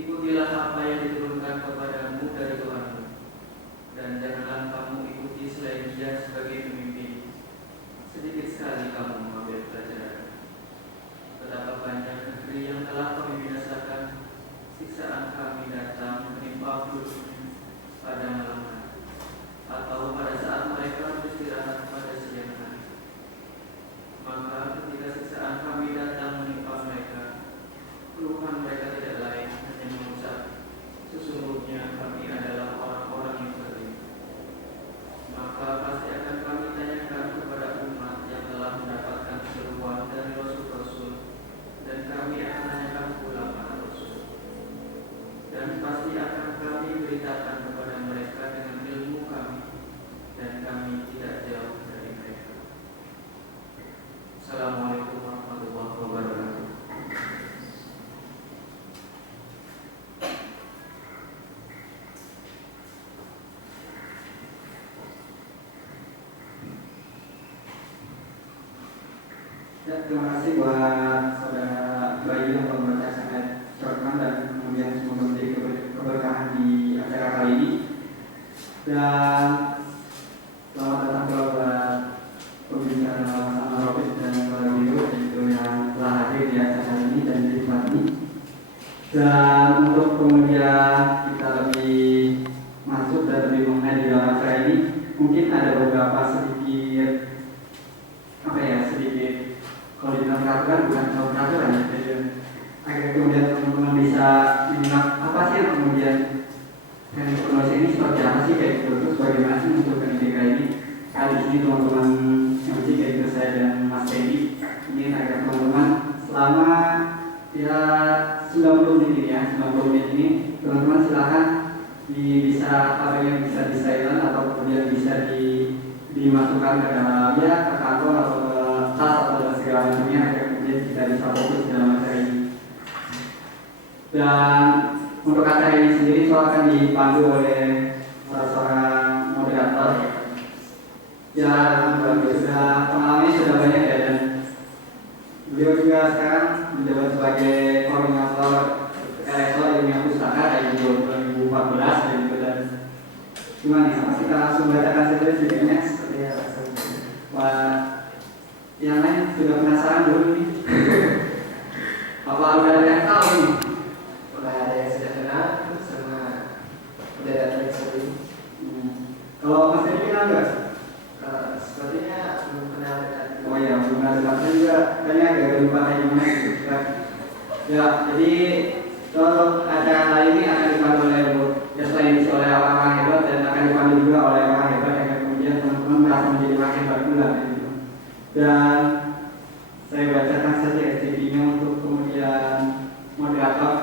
Ikutilah apa yang diturunkan kepadamu dari Tuhanmu, dan janganlah kamu ikuti selain Dia sebagai pemimpin. Sedikit sekali kamu mengambil pelajaran. Betapa banyak negeri yang telah kami binasakan, siksaan kami datang menimpa penduduknya pada malam hari, atau pada saat mereka beristirahat pada siang hari. Maka ketika siksaan kami datang menimpa mereka, keluhan mereka tidak lain hanya mengucap, sesungguhnya kami adalah orang-orang yang zalim. Maka pasti akan kami tanyakan kepada umat yang telah mendapatkan seruan dari rasul-rasul, dan kami akan tanyakan pula para rasul. Dan pasti akan kami beritakan kepada mereka dengan ilmu kami, dan kami tidak jauh dari mereka. Assalamualaikum warahmatullahi wabarakatuh. Ya, terima kasih buat saudara Bayu yang membaca ayat Al-Quran dan kemudian semoga menjadi keberkahan di acara kali ini. Dan selamat datang pula buat pembicara sama Robin dan Bayu itu yang telah hadir di acara ini dan di tempat ini. Dan untuk kemudian kita lebih masuk dan lebih mengenai di dalam acara ini, mungkin ada beberapa sedikit kalau di dalam peraturan bukan dalam peraturan ya, jadi agar kemudian teman-teman bisa menyimak apa sih yang kemudian teknik promosi ini seperti apa sih kayak gitu, terus bagaimana sih untuk NIDK ini. Kali ini teman-teman MC kayak gitu saya dan Mas Teddy ingin agar teman-teman selama ya 90 menit ini ya, 90 menit ini teman-teman silakan bisa apa yang bisa di silent atau kemudian bisa dimasukkan ke dalam ya ke kantor atau ke tas atau segala macamnya agar kemudian kita bisa fokus dalam acara ini. Dan untuk acara ini sendiri akan dipandu oleh seorang moderator. Ya, sudah pengalamannya sudah banyak ya, dan beliau juga sekarang menjabat sebagai koordinator RSO Ilmiah Pustaka dari 2014 dan itu. Dan gimana nih, apa kita langsung bacakan saja sedikitnya seperti ya. Wah, yang lain sudah penasaran dulu nih. Apa udah ada yang tahu nih? Udah ada yang sudah kenal sama udah ada yang sering. Kalau Mas Teddy kenal nggak? Sepertinya belum kenal dekat. Oh iya, belum kenal dekatnya juga. Kayaknya agak lupa kayak gimana gitu. Ya, jadi untuk acara kali ini akan dipandu oleh Bu. Ya, selain diisi oleh orang-orang hebat dan akan dipandu juga oleh orang hebat yang kemudian teman-teman merasa menjadi makin hebat pula gitu. Dan saya bacakan saja SCP-nya untuk kemudian moderator.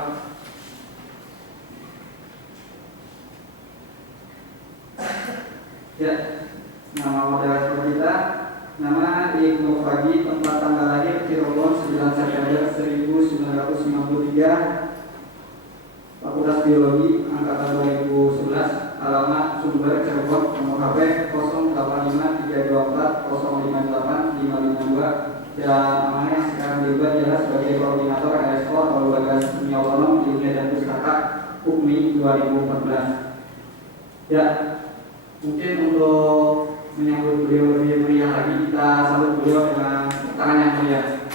Ya, nama moderator kita, nama Ibnu Fagi, tempat tanggal lahir Cirebon 9 September 1993, Fakultas Biologi angkatan 2011, alamat Sumber Cirebon nomor HP 085324058552 dan namanya yang sekarang diubah adalah sebagai koordinator RSO atau Lembaga Seni Otonom Ilmiah dan Pustaka UPMI 2014. Ya, mungkin untuk menyambut beliau lebih meriah lagi, kita sambut beliau dengan tangan yang meriah.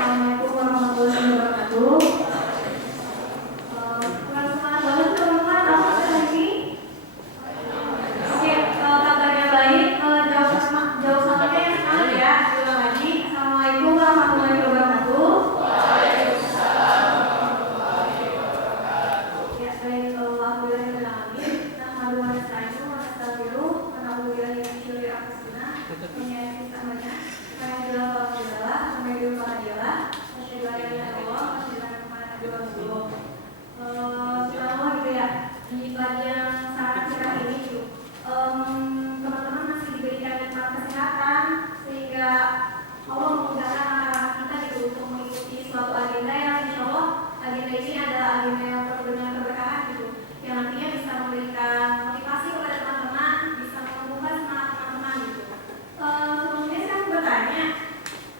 Assalamualaikum warahmatullahi wabarakatuh. Semangat banget teman-teman, apa kabar ini? Oke, kabarnya baik. Jauh sangatnya yang semangat ya. Ulang lagi. Assalamualaikum warahmatullahi wabarakatuh. Ya, baik. Alhamdulillahirrahmanirrahim. Nahmadu wa nasta'inuhu wa nastaghfiruh wa na'udzu billahi min syururi anfusina wa min sayyi'ati a'malina. Di pagi yang sangat cerah ini teman-teman masih diberikan nikmat kesehatan sehingga Allah memudahkan anak-anak kita untuk mengikuti suatu agenda yang insya Allah agenda ini adalah agenda yang penuh dengan keberkahan yang nantinya bisa memberikan motivasi kepada teman-teman, bisa menumbuhkan semangat teman-teman sebelumnya saya mau bertanya,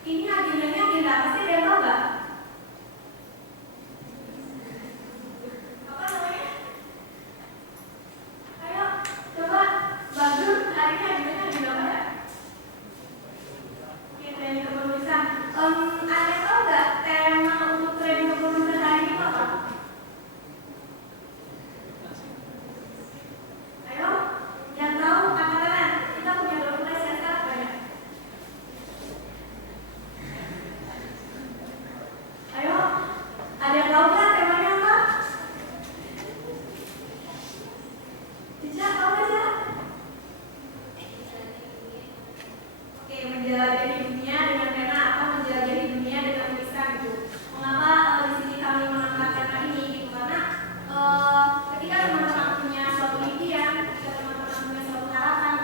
ini agendanya agenda apa sih, ada yang tahu nggak? Apa namanya? Ayo, coba Badrun, hari ini agendanya agenda apa ya? Oke, training kepenulisan. Ada yang tahu nggak tema untuk training kepenulisan hari ini apa? Ayo, yang tahu angkat tangan. Kita punya dokumenter yang sangat banyak. Ayo, ada yang tahu nggak temanya apa? Cica, tahu nggak Cica? Oke, menjelajahi dunia dengan tema apa? Menjelajahi dunia dengan tulisan Mengapa di sini kami mengangkat tema ini? Karena ketika teman-teman punya suatu impian, ketika teman-teman punya suatu harapan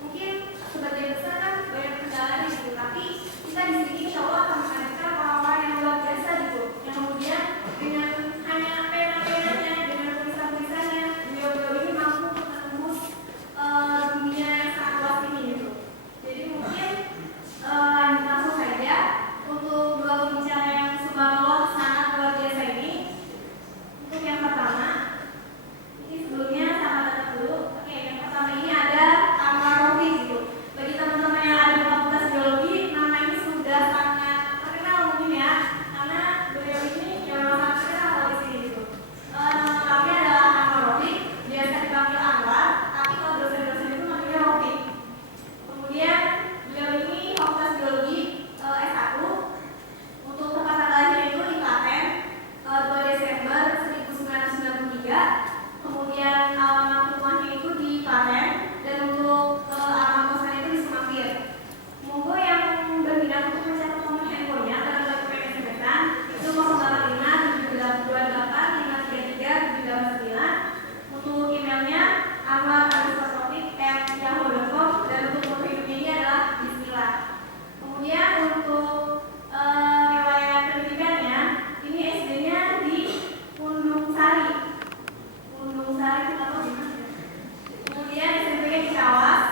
mungkin sebagian besar kan banyak kendala tapi kita di sini insya Allah akan menghadirkan orang-orang yang luar biasa yang kemudian dengan hanya pena-penanya, dengan tulisan-tulisannya, beliau-beliau ini mampu untuk menembus dunia yang sangat luas ini Jadi mungkin langsung saja untuk dua pembicara yang subhanallah sangat luar biasa ini. Untuk yang pertama, ini sebelumnya sama tanya dulu. Oke, yang pertama ini ada Anwar Rofi Bagi teman-teman yang ada di Fakultas Biologi, nama ini sudah sangat terkenal mungkin ya, karena beliau ini yang sangat terkenal di sini Nama lengkapnya adalah Anwar Rofi, biasa dipanggil Anwar, tapi kalau dosen-dosen itu manggilnya Rofi. Kemudian beliau ini Fakultas Biologi S1. Untuk tempat lahirnya itu di Klaten, 2 Desember 1993. Kemudian alamat rumahnya itu di Klaten dan untuk alamat kosannya itu di Semampir. Monggo yang berminat untuk mencatat nomor handphonenya pada bagi pengen SMS-an itu 085-7853-533-789. Untuk emailnya anwar_rofiq@yahoo.com dan untuk nomor hidupnya ini adalah Bismillah. Kemudian untuk riwayat pendidikannya, ini SD-nya di Undung Sari itu apa gimana? Kemudian SMP-nya di Cawas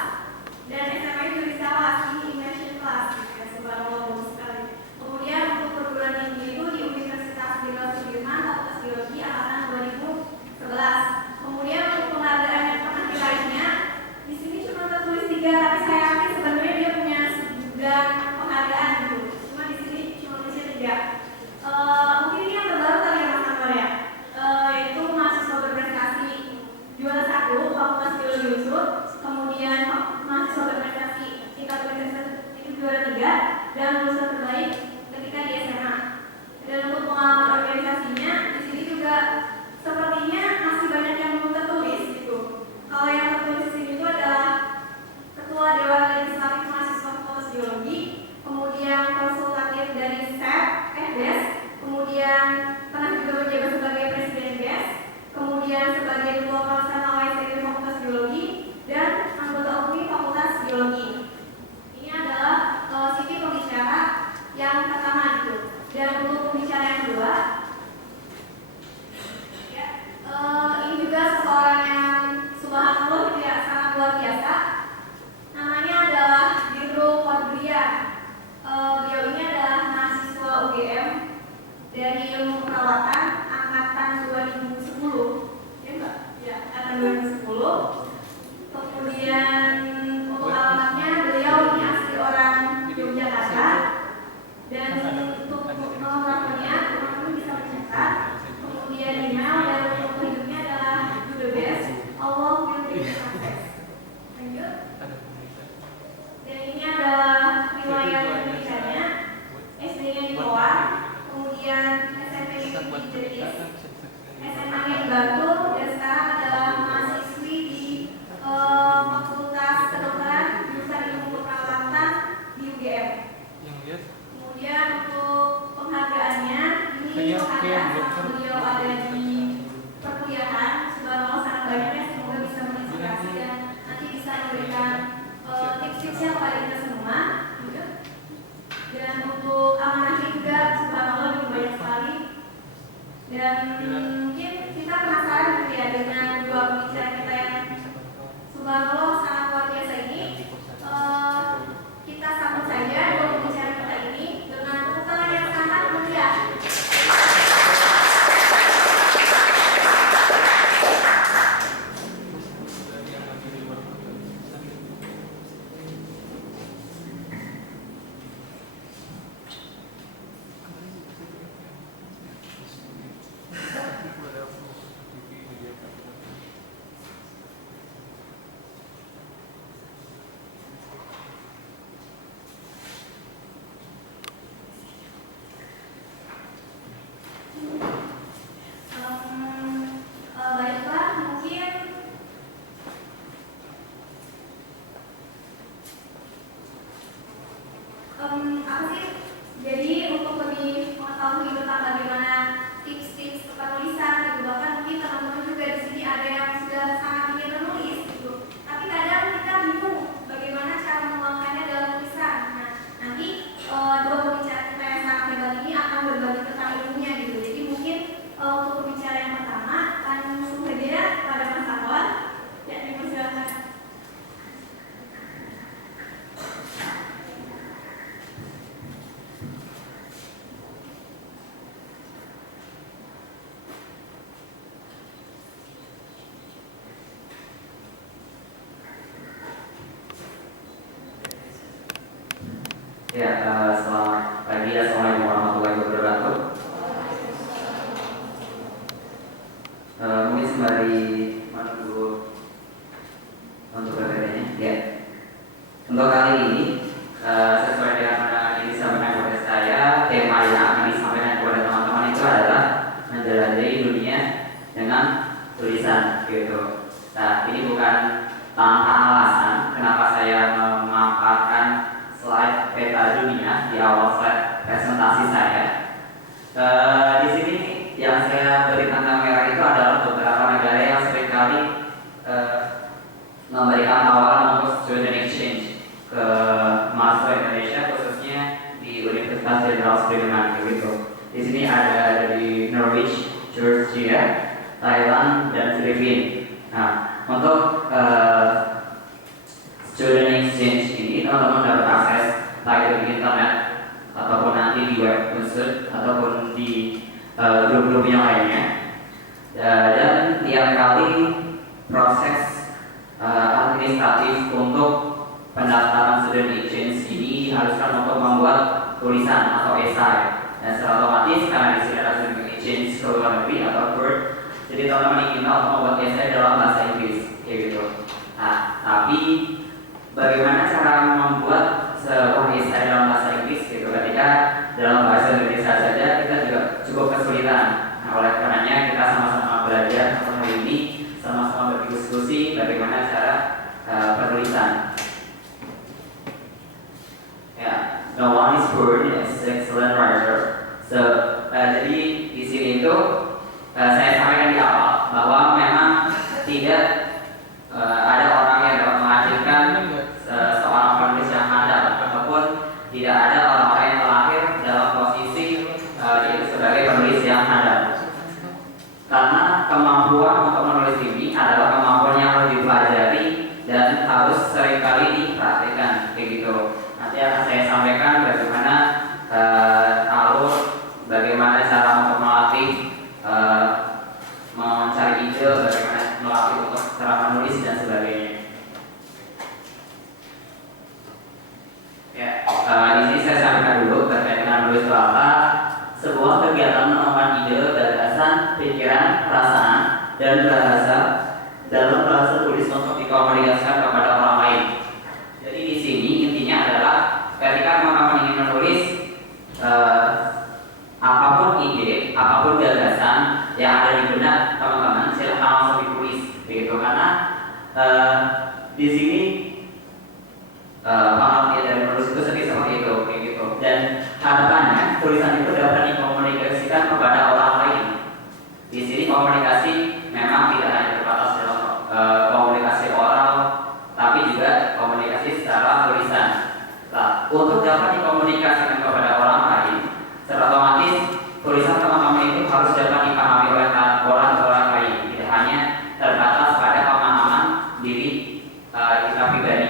dan SMA-nya juga di Cawas, ini immersion class subhanallah bagus sekali. Kemudian untuk perguruan tinggi itu di Universitas Jenderal Sudirman, Fakultas Biologi angkatan 2011. Kemudian untuk penghargaan yang pernah diraihnya, di sini cuma tertulis 3, tapi saya yakin sebenarnya dia punya segudang penghargaan Cuma di sini cuma tulisnya 3. Mungkin ini yang terbaru kali ya Mas Anwar ya, yaitu mahasiswa berprestasi juara 1 Fakultas Biologi Unsur, kemudian mahasiswa berprestasi tingkat universitas itu juara 3 dan lulusan terbaik ketika di SMA. Dan untuk pengalaman organisasinya di sini juga sepertinya masih banyak yang belum tertulis Kalau yang tertulis di sini itu adalah Ketua Dewan Legislatif Mahasiswa Fakultas Biologi, kemudian konsultatif dari DES, kemudian pernah juga menjabat sebagai Presiden DES, kemudian sebagai Ketua Pelaksana OSCE Fakultas Biologi, dan anggota Dan ini adalah riwayat pendidikannya. SD-nya di Toa, kemudian SMP-nya di Jeris, SMA-nya di Batu, dan sekarang adalah mahasiswi di Fakultas Kedokteran jurusan Ilmu Keperawatan di UGM. Kemudian untuk penghargaannya, ini penghargaan selama beliau ada di perkuliahan. Subhanallah sangat banyak ya, semoga bisa menginspirasi dan nanti bisa memberikan tips-tipsnya kepada kita semua. Dan untuk amanahnya juga subhanallah juga banyak sekali. Dan mungkin kita penasaran gitu ya dengan dua pembicara kita yang subhanallah sangat luar biasa ini. Kita sambut saja dua pembicara kita ini dengan tepuk tangan yang sangat meriah. Baiklah, mungkin apa sih? Jadi untuk lebih mengetahui tentang bagaimana tips-tips penulisan gitu, bahkan mungkin teman-teman juga di sini ada yang sudah sangat ingin menulis gitu. Tapi kadang kita bingung bagaimana cara menuangkannya dalam tulisan. Nah, nanti dua pembicara kita yang sangat hebat ini akan berbagi tentang ilmunya gitu. Jadi mungkin untuk pembicara yang pertama akan langsung saja pada Mas Akon. Ya, dipersilakan. Ya, selamat pagi. Assalamualaikum warahmatullahi wabarakatuh. Mungkin sembari menunggu untuk PPT-nya. Ya. Untuk kali ini, sesuai dengan undangan yang disampaikan kepada saya, tema yang akan disampaikan kepada teman-teman itu adalah menjelajahi dunia dengan tulisan, gitu. Nah, ini bukan tanpa alasan kenapa saya memaparkan slide peta dunia di awal slide presentasi saya. Di sini yang saya beri tanda merah itu adalah beberapa negara yang seringkali memberikan tawaran untuk student exchange ke mahasiswa Indonesia, khususnya di Universitas Jenderal Sudirman gitu. Di sini ada dari Norwich, Georgia, Thailand, dan Filipina. Nah, untuk student exchange ini teman-teman dapat akses baik di internet ataupun nanti di web khusus ataupun di grup-grup yang lainnya. Dan tiap kali proses administratif untuk pendaftaran student exchange ini diharuskan untuk membuat tulisan atau esai. Dan secara otomatis karena di sini ada student exchange ke luar negeri atau Word, jadi teman-teman ingin untuk membuat esai dalam bahasa Inggris, kayak gitu. Nah, tapi bagaimana cara membuat sebuah esai dalam bahasa Inggris gitu ketika dalam bahasa Indonesia saja kita juga cukup kesulitan. Nah, oleh karenanya kita sama-sama belajar untuk hari ini, sama-sama berdiskusi bagaimana cara penulisan. Ya, no one is born as an excellent writer. So, jadi di sini itu saya sampaikan di awal bahwa memang tidak ada orang yang dapat menghasilkan seorang penulis yang handal, ataupun tidak ada orang-orang yang terlahir dalam posisi yaitu sebagai penulis yang handal. Karena kemampuan untuk menulis ini adalah kemampuan yang harus dipelajari dan harus seringkali dipraktikkan, kayak gitu. Nanti akan saya sampaikan bagaimana alur, bagaimana cara untuk melatih mencari ide, bagaimana melatih untuk cara menulis dan sebagainya. Ya, di sini saya sampaikan dulu terkait dengan menulis itu apa. Sebuah kegiatan menemukan ide, gagasan, pikiran, perasaan, dan bahasa dalam bahasa tulis untuk dikomunikasikan kepada orang lain. pengertian dari menulis itu sendiri seperti itu, kayak gitu. Dan harapannya tulisan itu dapat dikomunikasikan kepada orang lain. Di sini komunikasi memang tidak hanya terbatas dalam komunikasi oral, tapi juga komunikasi secara tulisan. Nah, untuk dapat dikomunikasikan kepada orang lain, secara otomatis tulisan teman-teman itu harus dapat dipahami oleh orang lain, tidak hanya terbatas pada pemahaman diri kita pribadi.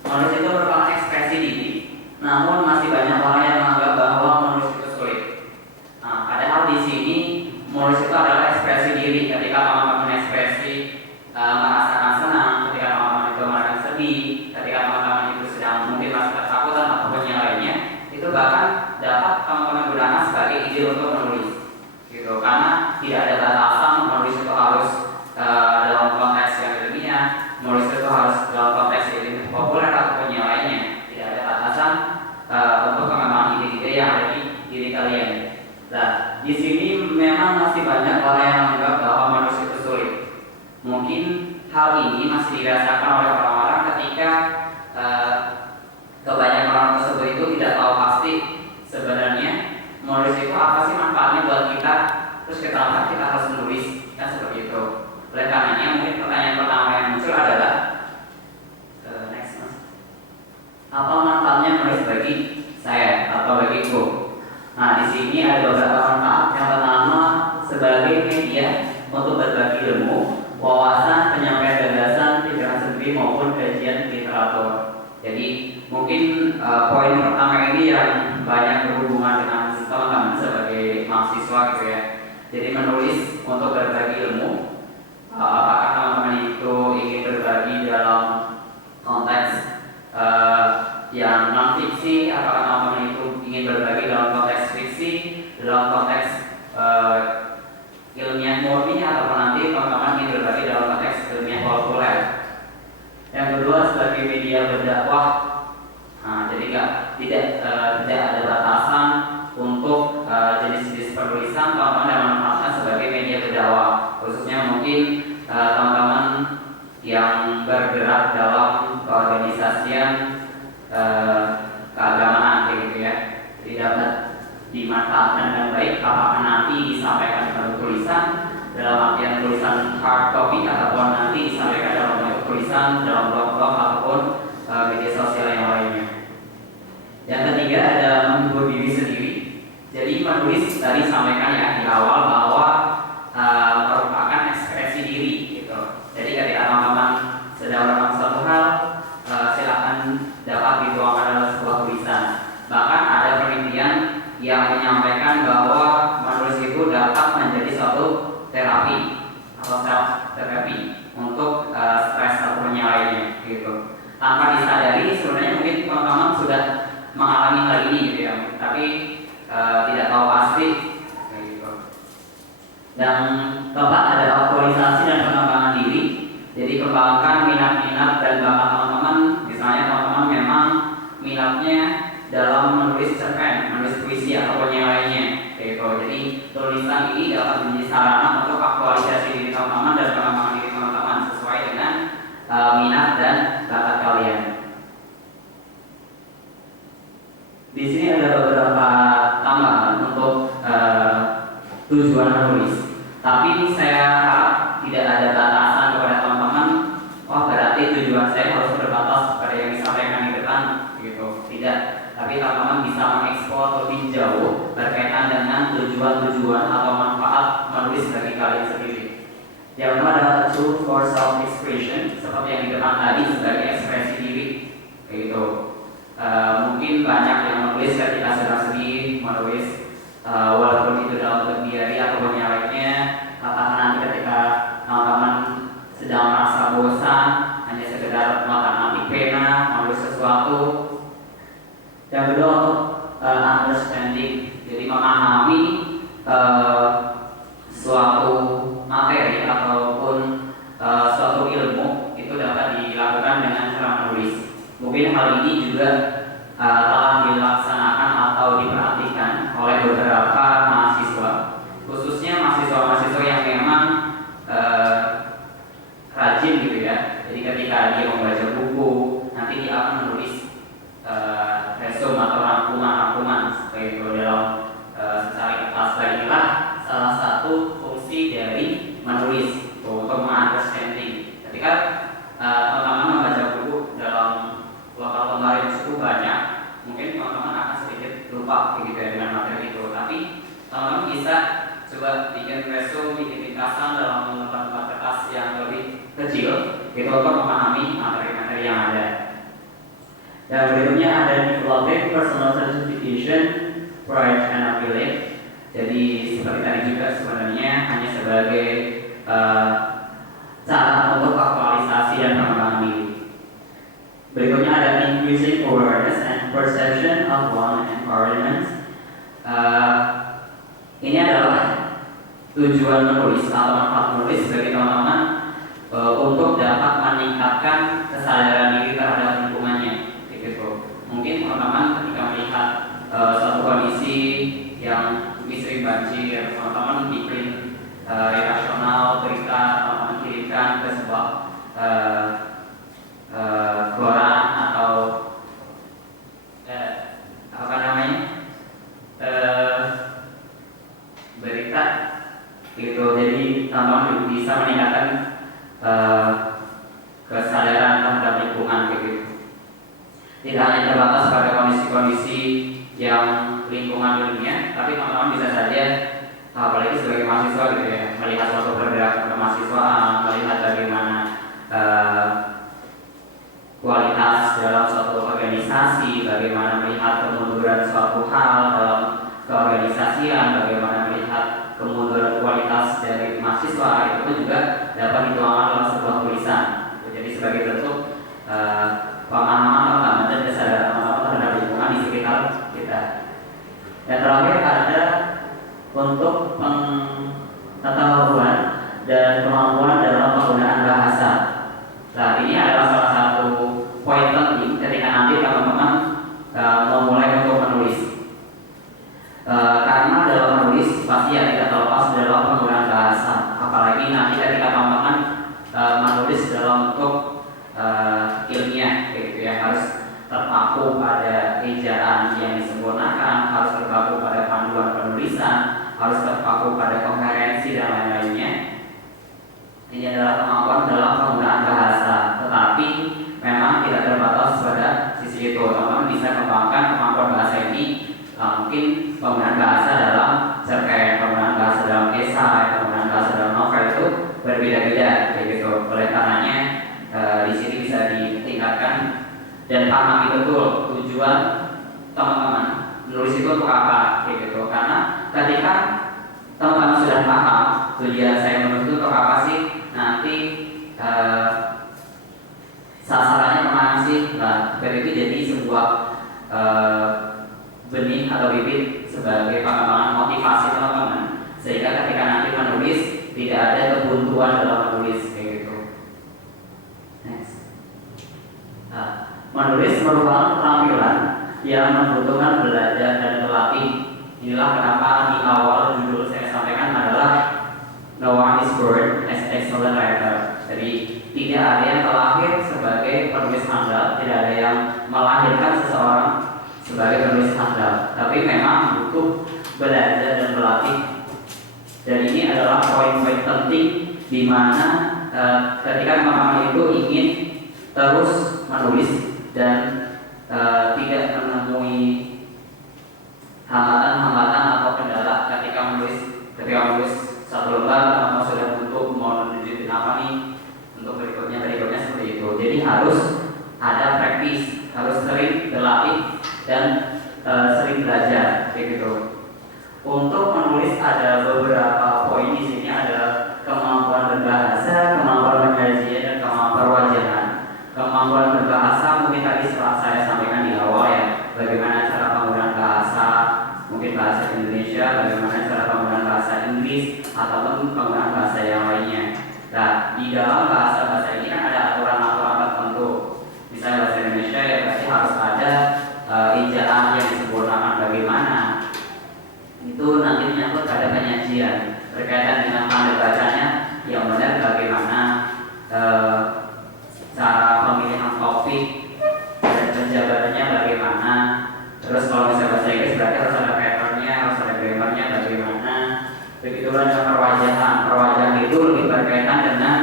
Menulis itu merupakan ekspresi diri, namun masih banyak orang yang menganggap bahwa menulis itu sulit. Nah, padahal di sini menulis itu adalah ekspresi diri. Ketika teman-teman ekspresi merasakan senang, ketika teman-teman itu merasakan sedih, ketika teman-teman itu sedang mungkin merasa ketakutan ataupun yang lainnya, itu bahkan dapat teman-teman gunakan sebagai ide untuk menulis, gitu. Karena tidak ada batasan menulis itu harus dalam konteks yang ilmiah, menulis itu harus dalam konteks ilmiah populer ataupun yang lainnya. Tidak ada batasan untuk pengembangan ide-ide yang ada di diri kalian. Nah, di sini memang masih banyak orang yang menganggap bahwa menulis itu sulit. Mungkin hal ini masih dirasakan oleh orang-orang ketika kebanyakan orang tersebut itu tidak tahu pasti sebenarnya menulis itu apa sih manfaatnya buat kita. Terus kenapa kita harus menulis, kan seperti itu. Oleh karenanya mungkin pertanyaan pertama yang muncul adalah next mas, apa manfaatnya menulis bagi saya atau bagiku? Nah, di sini ada beberapa manfaat. Yang pertama, sebagai media untuk berbagi ilmu, wawasan, penyampaian gagasan, pikiran sendiri maupun kajian literatur. Jadi mungkin poin pertama ini yang banyak berhubungan dengan teman-teman sebagai mahasiswa gitu ya. Jadi menulis untuk berbagi ilmu. Apakah teman-teman itu ingin berbagi dalam konteks yang non fiksi? Apakah teman-teman itu ingin berbagi dalam konteks fiksi, dalam konteks ilmiah murni, ataupun nanti teman-teman ingin berbagi dalam konteks ilmiah populer? Yang kedua, sebagai media berdakwah. Nah, jadi tidak ada batasan untuk jenis-jenis penulisan. Teman-teman yang memanfaatkan sebagai media berdakwah, khususnya mungkin teman-teman yang bergerak dalam keorganisasian keagamaan gitu ya. Jadi dapat dimanfaatkan dengan baik apakah nanti disampaikan dalam tulisan dalam artian tulisan hard copy ataupun nanti disampaikan dalam bentuk tulisan dalam blog-blog ataupun media sosial yang lainnya. Yang ketiga ada menghibur diri sendiri. Jadi menulis tadi sampaikan ya di awal bahwa merupakan ekspresi diri gitu. Jadi ketika teman-teman sedang melakukan suatu hal, silakan dapat dituangkan dalam sebuah tulisan. Bahkan ada penelitian yang menyampaikan bahwa menulis itu dapat menjadi suatu terapi atau self terapi untuk stres ataupun yang lainnya gitu. Tanpa disadari sebenarnya mungkin teman-teman sudah mengalami hal ini gitu ya, tapi tidak tahu pasti gitu. Dan keempat ada aktualisasi dan pengembangan diri. Jadi kembangkan minat-minat dan bakat teman-teman. Misalnya teman-teman memang minatnya dalam menulis cerpen, menulis puisi ataupun yang lainnya gitu. Jadi tulisan ini dapat menjadi sarana untuk aktualisasi diri teman-teman dan pengembangan diri teman-teman sesuai dengan minat dan bakat kalian. Di sini ada beberapa tambahan untuk tujuan menulis. Tapi saya harap tidak ada batasan kepada teman-teman. Oh berarti tujuan saya harus berbatas pada yang disampaikan di depan gitu. Tidak. Tapi teman-teman bisa mengeksplor lebih jauh berkaitan dengan tujuan-tujuan atau manfaat menulis bagi kalian sendiri. Yang pertama adalah tool for self-expression, seperti yang di depan tadi sebagai ekspresi diri, gitu. Mungkin banyak yang menulis ketika sedang sedih, menulis walaupun itu dalam bentuk diary ataupun yang lainnya. Katakan nanti ketika teman-teman sedang merasa bosan, hanya sekedar mengambil pena, menulis sesuatu. Yang kedua untuk understanding, jadi memahami suatu materi ataupun suatu ilmu itu dapat dilakukan dengan cara menulis. Mungkin hal ini juga telah dilaksanakan atau diperhatikan oleh beberapa mahasiswa, khususnya mahasiswa-mahasiswa yang memang rajin gitu ya. Jadi ketika dia membaca buku, nanti di Dan berikutnya ada developing personal certification, pride and affiliate. Jadi seperti tadi juga sebenarnya hanya sebagai cara untuk aktualisasi dan pengembangan diri. Berikutnya ada increasing awareness and perception of one environment. Ini adalah tujuan menulis atau manfaat menulis bagi teman-teman untuk dapat meningkatkan kesadaran diri terhadap lingkungannya. Gitu. Mungkin teman-teman ketika melihat suatu kondisi yang sering banjir, teman-teman bikin redaksional berita, teman-teman kirimkan ke sebuah koran atau apa namanya berita gitu. Jadi teman-teman bisa meningkatkan kesadaran terhadap lingkungan gitu. Tidak hanya terbatas pada kondisi-kondisi yang lingkungan dunia, tapi teman-teman bisa saja, apalagi sebagai mahasiswa gitu ya, melihat suatu pergerakan kemahasiswaan, melihat bagaimana kualitas dalam suatu organisasi, bagaimana melihat kemunduran suatu hal dalam keorganisasian, bagaimana melihat kemunduran kualitas dari mahasiswa, itu pun juga dapat dituangkan dalam sebuah tulisan. Jadi sebagai bentuk pemahaman dan kesadaran teman-teman terhadap lingkungan di sekitar kita. Dan terakhir ada untuk pengetahuan dan kemampuan dalam penggunaan bahasa. Nah, ini adalah salah satu poin penting ketika nanti teman-teman memulai untuk menulis. Karena dalam menulis pasti ya tidak terlepas dalam penggunaan bahasa. Apalagi nanti ketika teman-teman menulis dalam bentuk ilmiah, gitu ya, harus terpaku pada ejaan yang disempurnakan, harus terpaku pada panduan penulisan, harus terpaku pada koherensi dan lain-lainnya. Ini adalah kemampuan dalam penggunaan bahasa, tetapi memang tidak terbatas pada sisi itu. Teman-teman bisa kembangkan kemampuan bahasa ini, mungkin penggunaan bahasa dalam cerpen, penggunaan bahasa dalam esai, penggunaan bahasa dalam novel itu berbeda-beda, begitu. Oleh karenanya di sini bisa ditingkatkan dan pahami betul tujuan teman-teman menulis itu untuk apa, gitu. Karena ketika teman-teman sudah paham tujuan saya menulis itu untuk apa sih, nanti sasarannya kemana sih, nah dari itu jadi sebuah benih atau bibit sebagai pengembangan motivasi teman-teman, sehingga ketika nanti menulis tidak ada kebuntuan dalam menulis, kayak gitu. Next. Menulis merupakan keterampilan yang membutuhkan belajar dan berlatih. Inilah kenapa di awal judul saya sampaikan adalah No one is born as excellent writer. Jadi tidak ada yang terlahir sebagai penulis handal, tidak ada yang melahirkan seseorang sebagai penulis handal, tapi memang butuh belajar dan berlatih. Dan ini adalah poin-poin penting di mana ketika teman-teman itu ingin terus menulis dan tidak menemui hambatan-hambatan atau kendala ketika menulis satu lembar, teman-teman sudah butuh mau menunjukin apa nih untuk berikutnya seperti itu. Jadi harus ada praktis, harus sering berlatih dan sering belajar, kayak gitu. Untuk menulis ada beberapa poin di sini, ada kemampuan berbahasa, kemampuan mengaji, dan kemampuan perwajahan. Kemampuan berbahasa mungkin tadi setelah saya sampaikan di awal ya, bagaimana cara penggunaan bahasa, mungkin bahasa Indonesia, bagaimana cara penggunaan bahasa Inggris, ataupun penggunaan bahasa yang lainnya. Nah, di dalam bahasa-bahasa ini kan ada aturan-aturan tertentu. Misalnya bahasa Indonesia ya berarti harus ada ejaan yang disempurnakan bagaimana. Itu nanti menyangkut pada penyajian berkaitan dengan tanda bacanya yang benar, bagaimana cara pemilihan topik dan penjabarannya bagaimana. Terus kalau misalnya bahasa Inggris berarti harus ada patternnya, harus ada grammarnya bagaimana. Begitulah dengan perwajahan itu lebih berkaitan dengan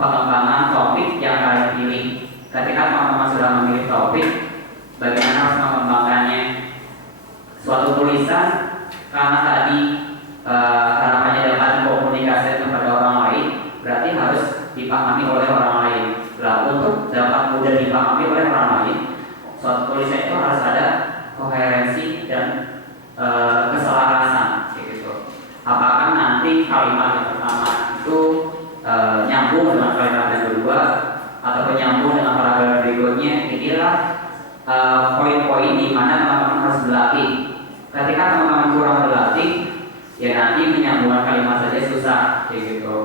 pengembangan topik yang kalian pilih. Ketika teman-teman sudah memilih topik, bagaimana harus mengembangkannya. Suatu tulisan karena tadi harapannya dapat komunikasi kepada orang lain, berarti harus dipahami oleh orang lain. Nah, untuk dapat mudah dipahami oleh orang lain, suatu tulisan itu harus ada koherensi dan keselarasan gitu. Apakah nanti kalimat yang pertama itu nyambung dengan kalimat yang kedua atau nyambung dengan paragraf berikutnya? Inilah poin-poin di mana teman-teman harus berlatih. Ketika teman-teman kurang berlatih, ya nanti menyambungkan kalimat saja susah gitu.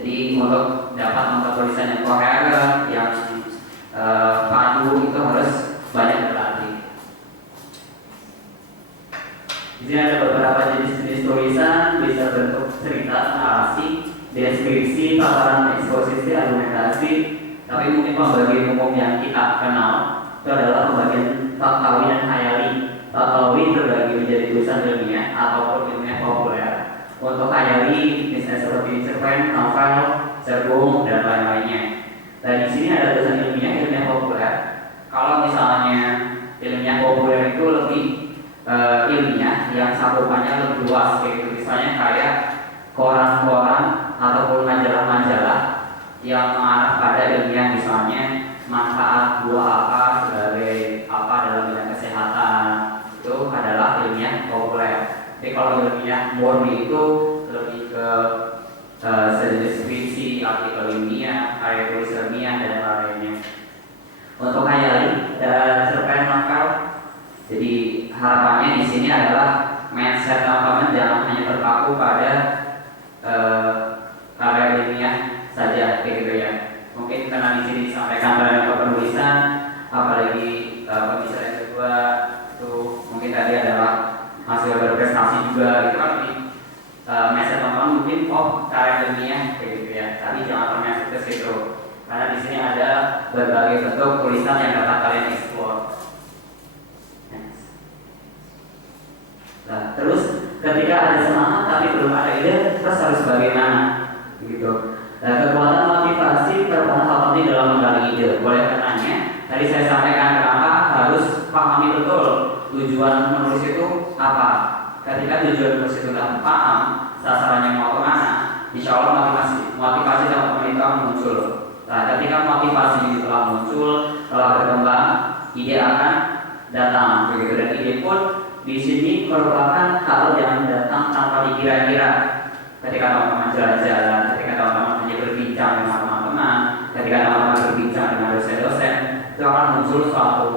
Jadi untuk dapat membuat tulisan yang koheren, yang padu itu harus banyak berlatih. Di sini ada beberapa jenis-jenis tulisan, bisa bentuk cerita, narasi, deskripsi, paparan, eksposisi, argumentasi. Tapi mungkin pembagian umum yang kita kenal itu adalah pembagian faktawi dan khayali. Faktawi terbagi menjadi tulisan ilmiah ataupun ilmiah populer. Untuk khayali misalnya seperti cerpen, novel, cerbung, dan lain-lainnya. Dan di sini ada tulisan ilmiah populer. Kalau misalnya ilmiah populer itu lebih ilmiah yang cakupannya lebih luas, kayak misalnya kayak koran-koran ataupun majalah-majalah yang mengarah pada ilmiah, misalnya manfaat buah apa sebagai apa dalam bidang kesehatan, itu adalah ilmiah populer. Tapi kalau ilmiah murni itu lebih ke sejenis skripsi, artikel ilmiah, karya tulis ilmiah dan lainnya. Untuk khayali cerpen, novel. Jadi harapannya di sini adalah mindset teman-teman jangan hanya terpaku pada karya ilmiah saja, gitu ya. Mungkin karena di sini disampaikan dalam penulisan, apalagi pembicaraan yang kedua itu mungkin tadi adalah hasil berprestasi juga, gitu kan. Mindset teman-teman mungkin karya ilmiah, gitu ya. Tapi jangan termindset ke situ, karena di sini ada berbagai bentuk tulisan yang dapat kalian explore. Nah, terus ketika ada semangat tapi belum ada ide, terus harus bagaimana? Gitu. Nah, kekuatan motivasi merupakan hal penting dalam menggali ide. Oleh karenanya, tadi saya sampaikan kenapa harus pahami betul tujuan menulis itu apa. Ketika tujuan menulis itu sudah paham, sasarannya mau kemana, insya Allah motivasi teman-teman itu akan muncul. Nah, ketika motivasi itu telah muncul, telah berkembang, ide akan datang. Begitu, dan ide pun di sini merupakan hal yang datang tanpa dikira-kira. Ketika teman-teman jalan-jalan, ketika teman-teman hanya berbincang dengan teman-teman, ketika teman-teman berbincang dengan dosen-dosen, itu akan muncul suatu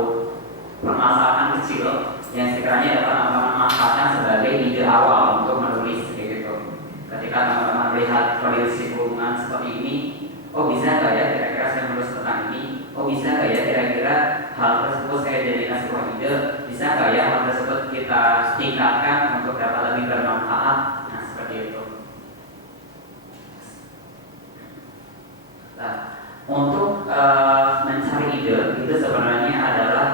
permasalahan kecil yang sekiranya dapat teman-teman manfaatkan sebagai ide awal untuk menulis, gitu. Ketika teman-teman melihat kondisi hubungan seperti ini, oh bisa nggak ya kira-kira saya menulis tentang ini? Oh bisa nggak ya kira-kira hal tersebut saya jadikan sebuah ide? Bisa nggak ya hal tersebut kita tingkatkan untuk dapat lebih bermanfaat? Nah, seperti itu. Nah, untuk mencari ide itu sebenarnya adalah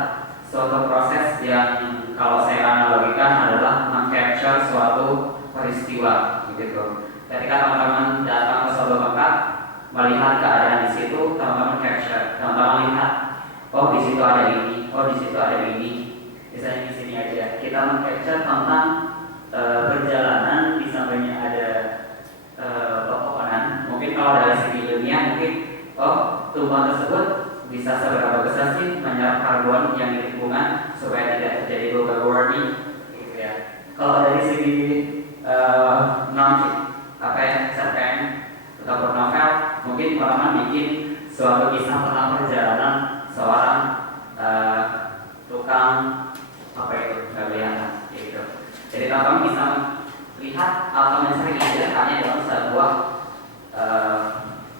suatu proses yang kalau saya analogikan adalah meng-capture suatu peristiwa, gitu. Ketika teman-teman datang ke suatu tempat, melihat keadaan di situ, teman-teman capture, teman-teman lihat, oh di situ ada ini, oh di situ ada ini. Misalnya di sini aja, kita meng-capture tentang perjalanan di sampingnya ada pepohonan. Mungkin kalau dari segi ilmiah, mungkin oh tumbuhan tersebut bisa seberapa besar sih menyerap karbon yang di lingkungan supaya tidak terjadi global warming, gitu ya. Kalau dari segi cerpen ataupun novel, mungkin teman-teman bikin suatu kisah tentang perjalanan seorang tukang apa itu kelihatan, gitu. Jadi teman-teman bisa lihat atau mencari ide hanya dalam sebuah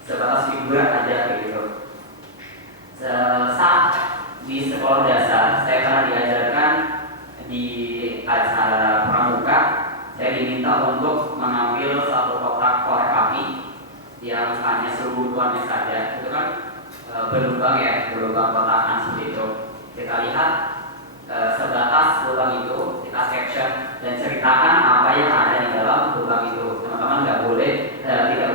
sebatas figura aja, gitu. Saat di sekolah dasar saya pernah diajarkan di acara pramuka, saya diminta untuk mengambil satu kotak korek api yang hanya seruntuhannya saja, itu kan berlubang ya, berlubang kotakan seperti itu. Kita lihat sebatas lubang itu, kita capture dan ceritakan apa yang ada di dalam lubang itu. Teman-teman tidak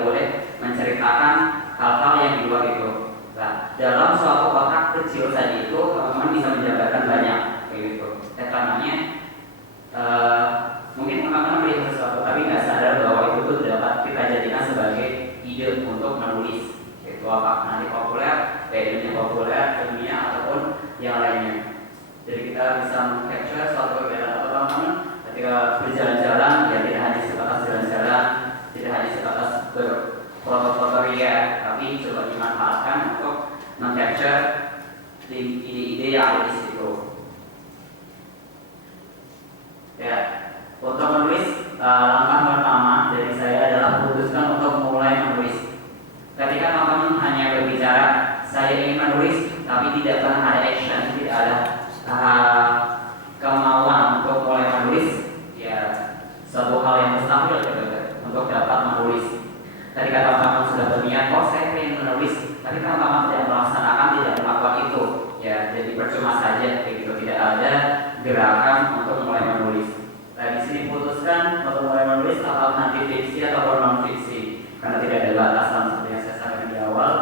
boleh menceritakan hal-hal yang di luar itu. Nah, dalam suatu kotak kecil saja itu teman-teman bisa menjabarkan banyak, begitu. Karenanya mungkin teman-teman melihat sesuatu tapi nggak sadar bahwa itu tuh dapat kita jadikan sebagai ide untuk menulis. Itu apa nanti populer, ilmiah populer, ilmiah ataupun yang kita bisa meng-capture suatu kegiatan atau teman-teman ketika berjalan-jalan, ya tidak hanya sebatas jalan-jalan, tidak hanya sebatas berfoto-foto ria, tapi coba dimanfaatkan untuk meng-capture ide-ide yang ada di situ. Ya, untuk menulis langkah pertama dari saya adalah putuskan untuk mulai menulis. Ketika teman-teman hanya berbicara, saya ingin menulis, tapi tidak pernah ada action, tidak ada kemauan untuk mulai menulis, ya suatu hal yang mustahil untuk dapat menulis. Ketika teman-teman sudah berniat, saya ingin menulis, tapi teman-teman tidak melaksanakan, tidak melakukan itu, ya jadi percuma saja, begitu tidak ada gerakan untuk mulai menulis. Nah, di sini putuskan untuk mulai menulis atau nanti fiksi atau non fiksi, karena tidak ada batasan seperti yang saya sampaikan di awal.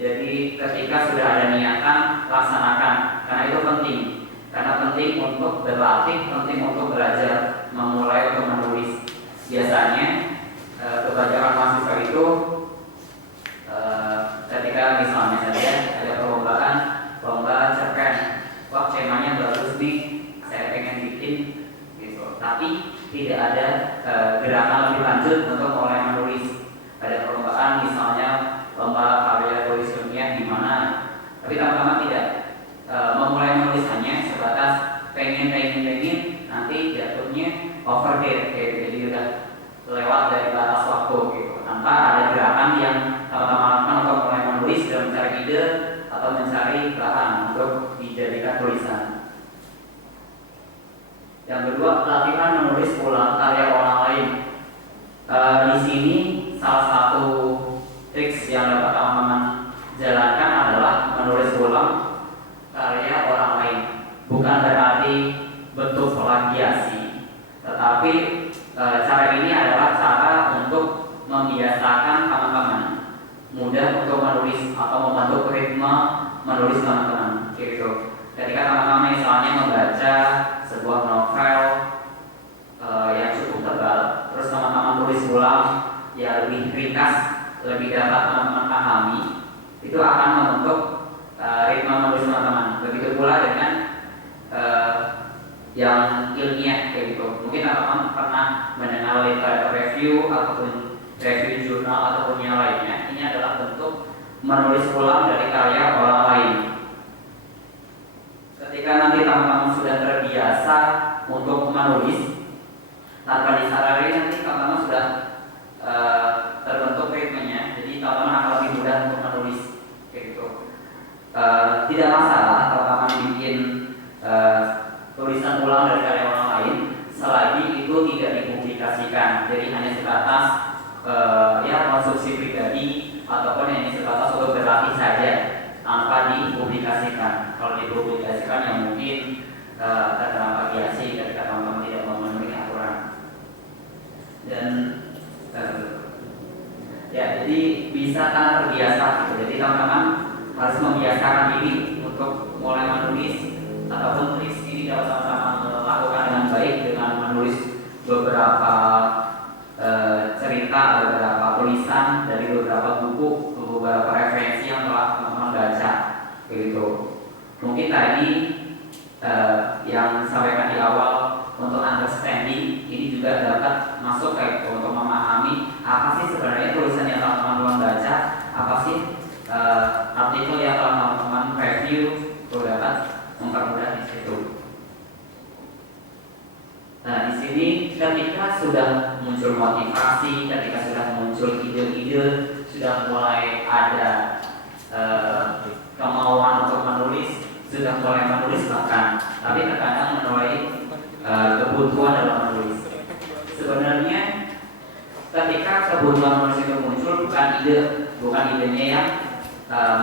Jadi ketika sudah ada niatan, laksanakan, karena itu penting. Karena penting untuk berlatih, penting untuk belajar memulai untuk menulis. Biasanya kebanyakan mahasiswa itu ketika misalnya saja ada perlombaan, lomba cerpen, wah temanya bagus nih, saya pengen bikin gitu. Tapi tidak ada gerakan lebih lanjut untuk mulai menulis. Ada perlombaan misalnya lomba karya tulis ilmiah di mana, tapi teman-teman tidak memulai menulis hanya sebatas pengen nanti jatuhnya overdate, jadi udah lewat dari batas waktu gitu, tanpa ada gerakan yang teman-teman lakukan untuk mulai menulis dan mencari ide atau mencari bahan untuk dijadikan tulisan. Yang kedua, latihan menulis ulang karya orang lain. Di sini salah satu tips yang dapat teman-teman jalankan adalah menulis ulang karya orang lain. Bukan berarti bentuk plagiasi, tetapi cara ini adalah cara untuk membiasakan teman-teman mudah untuk menulis atau membantu ritme menulis teman-teman. Gitu. Ketika teman-teman misalnya membaca sebuah novel yang cukup tebal, terus teman-teman tulis ulang, ya lebih ringkas, lebih dapat teman-teman pahami, itu akan membentuk ritme menulis teman-teman. Begitu pula dengan yang ilmiah kayak gitu. Mungkin teman-teman pernah mendengar literatur review ataupun review jurnal ataupun yang lainnya. Ini adalah bentuk menulis ulang dari karya orang lain. Ketika nanti teman-teman sudah terbiasa untuk menulis tanpa disadari, nanti teman-teman sudah terbentuk ritmenya. Jadi teman-teman akan lebih mudah untuk menulis kayak gitu. Tidak masalah kalau teman bikin tulisan ulang dari karya orang lain selagi itu tidak dipublikasikan. Jadi hanya sebatas ya konsumsi pribadi ataupun hanya sebatas untuk berlatih saja tanpa dipublikasikan. Kalau dipublikasikan ya mungkin terkena plagiasi ketika teman-teman tidak memenuhi aturan. Dan ya jadi bisa karena terbiasa gitu. Jadi teman-teman harus membiasakan diri untuk mulai menulis ataupun tulis ini dapat sama-sama melakukan dengan baik dengan menulis beberapa cerita, beberapa tulisan dari beberapa buku, beberapa referensi yang telah teman-teman baca, begitu. Mungkin tadi yang sampaikan di awal untuk understanding ini juga dapat masuk kayak untuk memahami apa sih sebenarnya tulisan yang telah teman-teman baca, apa sih artikel yang telah teman-teman review, itu dapat mempermudah di situ. Nah, di sini ketika sudah muncul motivasi, ketika sudah muncul ide-ide, sudah mulai ada kemauan untuk menulis, sudah mulai menulis bahkan, tapi terkadang menuai kebutuhan dalam menulis. Sebenarnya ketika kebutuhan menulis itu muncul bukan idenya yang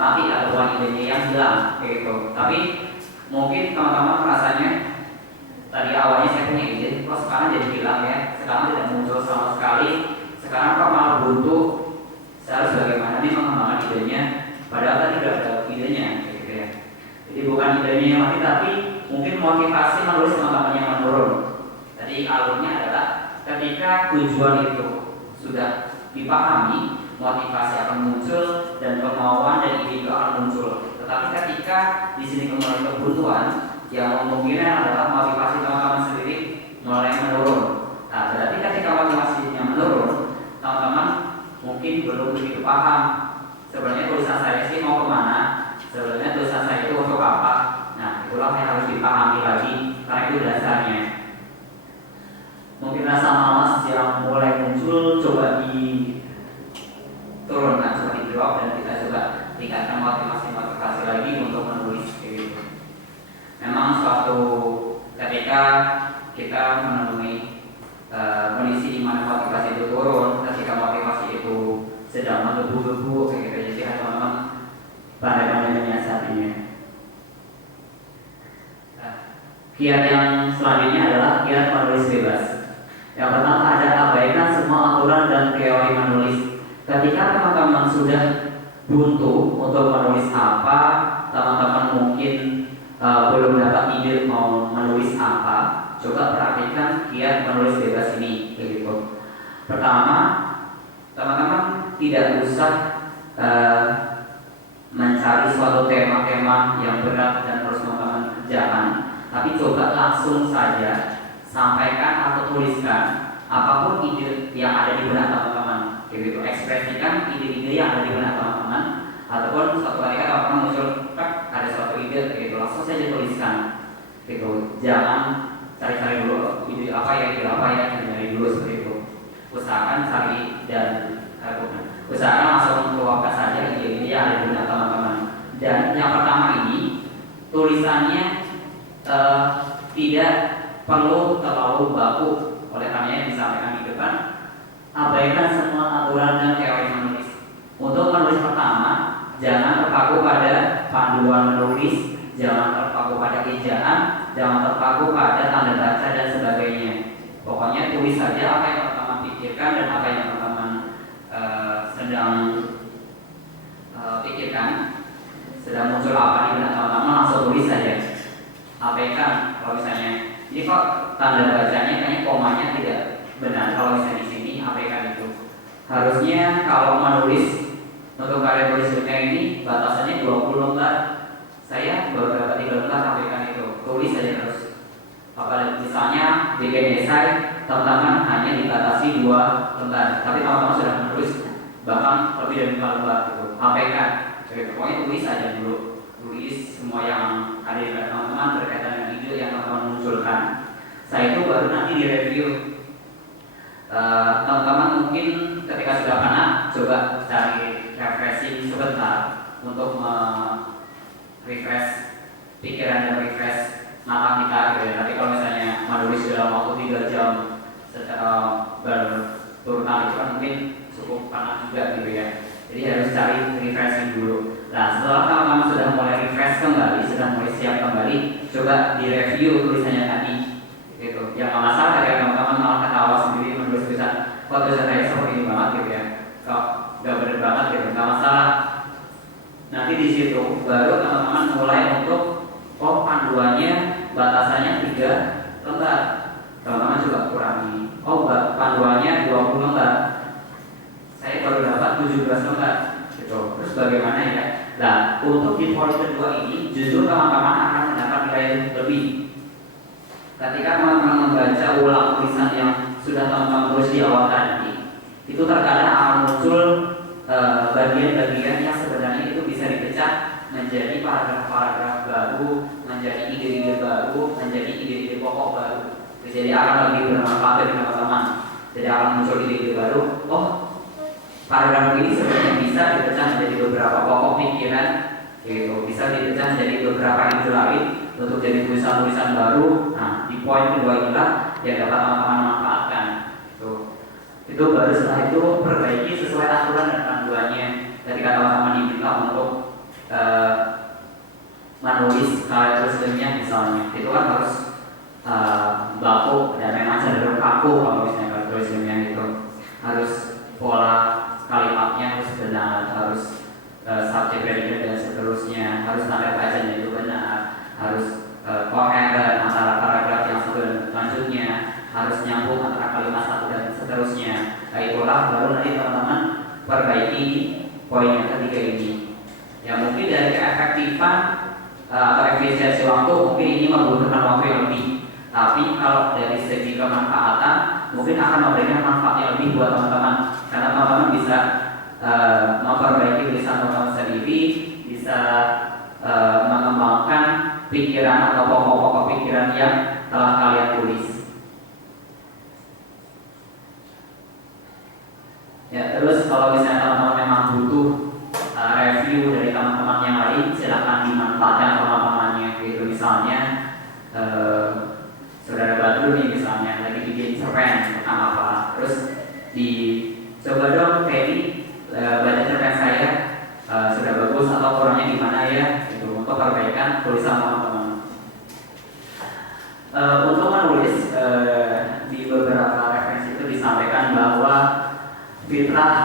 mati atau bukan idenya yang hilang, gitu. Tapi mungkin teman-teman merasanya tadi awalnya saya punya ide, kok sekarang jadi hilang ya, sekarang tidak muncul sama sekali, sekarang kok malah buntu, saya harus bagaimana nih mengembangkan idenya, padahal tadi sudah ada idenya, gitu ya. Jadi bukan idenya yang mati, tapi mungkin motivasi menulis teman-teman yang menurun. Jadi alurnya adalah ketika tujuan itu sudah dipahami, motivasi akan muncul dan kemauan dan ide itu akan muncul. Tetapi ketika di sini kemudian kebutuhan, yang kemungkinan adalah motivasi teman-teman sendiri mulai menurun. Nah, berarti ketika motivasinya menurun, teman-teman mungkin belum begitu paham sebenarnya tulisan saya sih mau kemana, sebenarnya tulisan saya itu untuk apa. Nah, itulah yang harus dipahami lagi karena itu dasarnya. Mungkin rasa malas yang mulai muncul coba diturunkan, coba di-drop, dan kita coba tingkatkan motivasi lagi untuk menulis gitu. Memang suatu ketika kita menemui kondisi di mana motivasi itu turun, ketika motivasi itu sedang menggebu-gebu kayak gitu, jadi teman-teman pandai-pandai menyiasatinya. Kiat yang selanjutnya adalah kiat menulis bebas. Yang pertama ada abaikan semua aturan dan teori menulis. Ketika teman-teman sudah buntu untuk menulis apa, teman-teman mungkin belum dapat ide mau menulis apa, coba perhatikan kiat menulis bebas ini begitu. Pertama, teman-teman tidak usah mencari suatu tema-tema yang berat dan terus teman-teman kerjakan, tapi coba langsung saja sampaikan atau tuliskan apapun ide yang ada di benak teman-teman begitu. Ekspresikan ide-ide yang ada di benak teman-teman, ataupun suatu ketika teman-teman muncul ada suatu ide begitu, langsung saja tuliskan gitu. Jangan cari-cari dulu ide apa ya, cari dulu seperti itu. Usahakan cari dan usahakan langsung keluarkan saja ide-ide yang ada di benak teman-teman. Dan yang pertama ini tulisannya tidak perlu terlalu baku, oleh karenanya disampaikan di depan abaikan semua aturan dan teori menulis. Untuk menulis pertama, jangan terpaku pada panduan menulis, jangan terpaku pada ejaan, jangan terpaku pada tanda baca dan sebagainya. Pokoknya tulis saja apa yang teman-teman pikirkan dan apa yang teman-teman sedang pikirkan, sedang muncul apa di benak teman-teman, langsung tulis saja. Abaikan kalau misalnya ini kok tanda bacanya kayaknya komanya tidak benar, kalau misalnya di sini abaikan itu. Harusnya kalau menulis untuk karya tulis ilmiah ini batasannya 20 lembar. Saya baru dapat 3 lembar, abaikan itu. Tulis saja terus. Apalagi misalnya bikin esai, teman-teman hanya dibatasi 2 lembar, tapi teman-teman sudah menulis bahkan lebih dari 5 lembar gitu. Abaikan. Jadi pokoknya tulis saja dulu. Tulis semua yang ada di benak teman-teman berkaitan dengan ide yang teman-teman munculkan. Saya itu baru nanti direview. Teman-teman mungkin ketika sudah penat, coba cari refreshing sebentar untuk refresh pikiran dan refresh mata kita gitu ya. Tapi kalau misalnya menulis dalam waktu 3 jam secara berturunan itu kan mungkin cukup penat juga gitu ya. Jadi harus cari refreshing dulu. Nah, setelah teman-teman sudah mulai refresh kembali, sudah mulai siap kembali, coba direview tulisannya tadi gitu. Yang nggak masalah ketika teman-teman malah ketawa sendiri menulis tulisan, kok tulisan saya seperti ini banget gitu ya, kok nggak benar banget gitu, nggak masalah. Nanti di situ baru teman-teman mulai untuk panduannya batasannya 3 lembar. Teman-teman juga kurangi. Panduannya 20 lembar. Saya baru dapat 17 lembar. Gitu. Terus bagaimana ya? Nah, untuk di poin kedua ini justru teman-teman akan mendapat nilai lebih. Ketika teman-teman membaca ulang tulisan yang sudah teman-teman tulis di awal tadi, itu terkadang akan muncul bagian-bagian yang sebenarnya itu bisa dipecah menjadi paragraf-paragraf baru, menjadi ide-ide baru, menjadi ide-ide pokok baru. Jadi akan lebih bermanfaat bagi teman-teman. Jadi akan muncul ide-ide baru. Paragraf ini sebenarnya bisa dipecah menjadi beberapa pokok pikiran, gitu. Bisa dipecah menjadi beberapa ide lain untuk jadi tulisan-tulisan baru. Nah, di poin kedua inilah yang dapat teman-teman manfaatkan. Itu baru setelah itu perbaiki sesuai aturan dan panduannya. Ketika teman-teman diminta untuk menulis karya tulis ilmiah misalnya, itu kan harus baku dan memang cenderung kaku. Kalau misalnya karya tulis ilmiah itu harus pola kalimatnya harus benar, harus subjek predikat dan seterusnya, harus tanda bacanya itu benar, harus koheren antara paragraf yang satu dan selanjutnya, harus nyambung antara kalimat satu dan seterusnya. Nah, itulah baru nanti teman-teman perbaiki poin yang ketiga ini. Ya mungkin dari keefektifan atau efisiensi waktu, mungkin ini membutuhkan waktu yang lebih. Tapi kalau dari segi kemanfaatan, mungkin akan memberikan manfaat yang lebih buat teman-teman, karena teman-teman bisa memperbaiki tulisan teman-teman sendiri, bisa mengembangkan pikiran atau pokok-pokok pikiran yang telah kalian tulis. Ya, terus kalau misalnya teman-teman memang butuh review dari teman-teman yang lain, silakan dimanfaatkan teman-temannya. Gitu misalnya saudara Badru nih misalnya lagi bikin cerpen tentang apa, terus coba dong Penny baca cerpen saya, sudah bagus atau kurangnya di mana ya, gitu, untuk perbaikan tulisan teman-teman. Untuk menulis di beberapa referensi itu disampaikan bahwa fitrah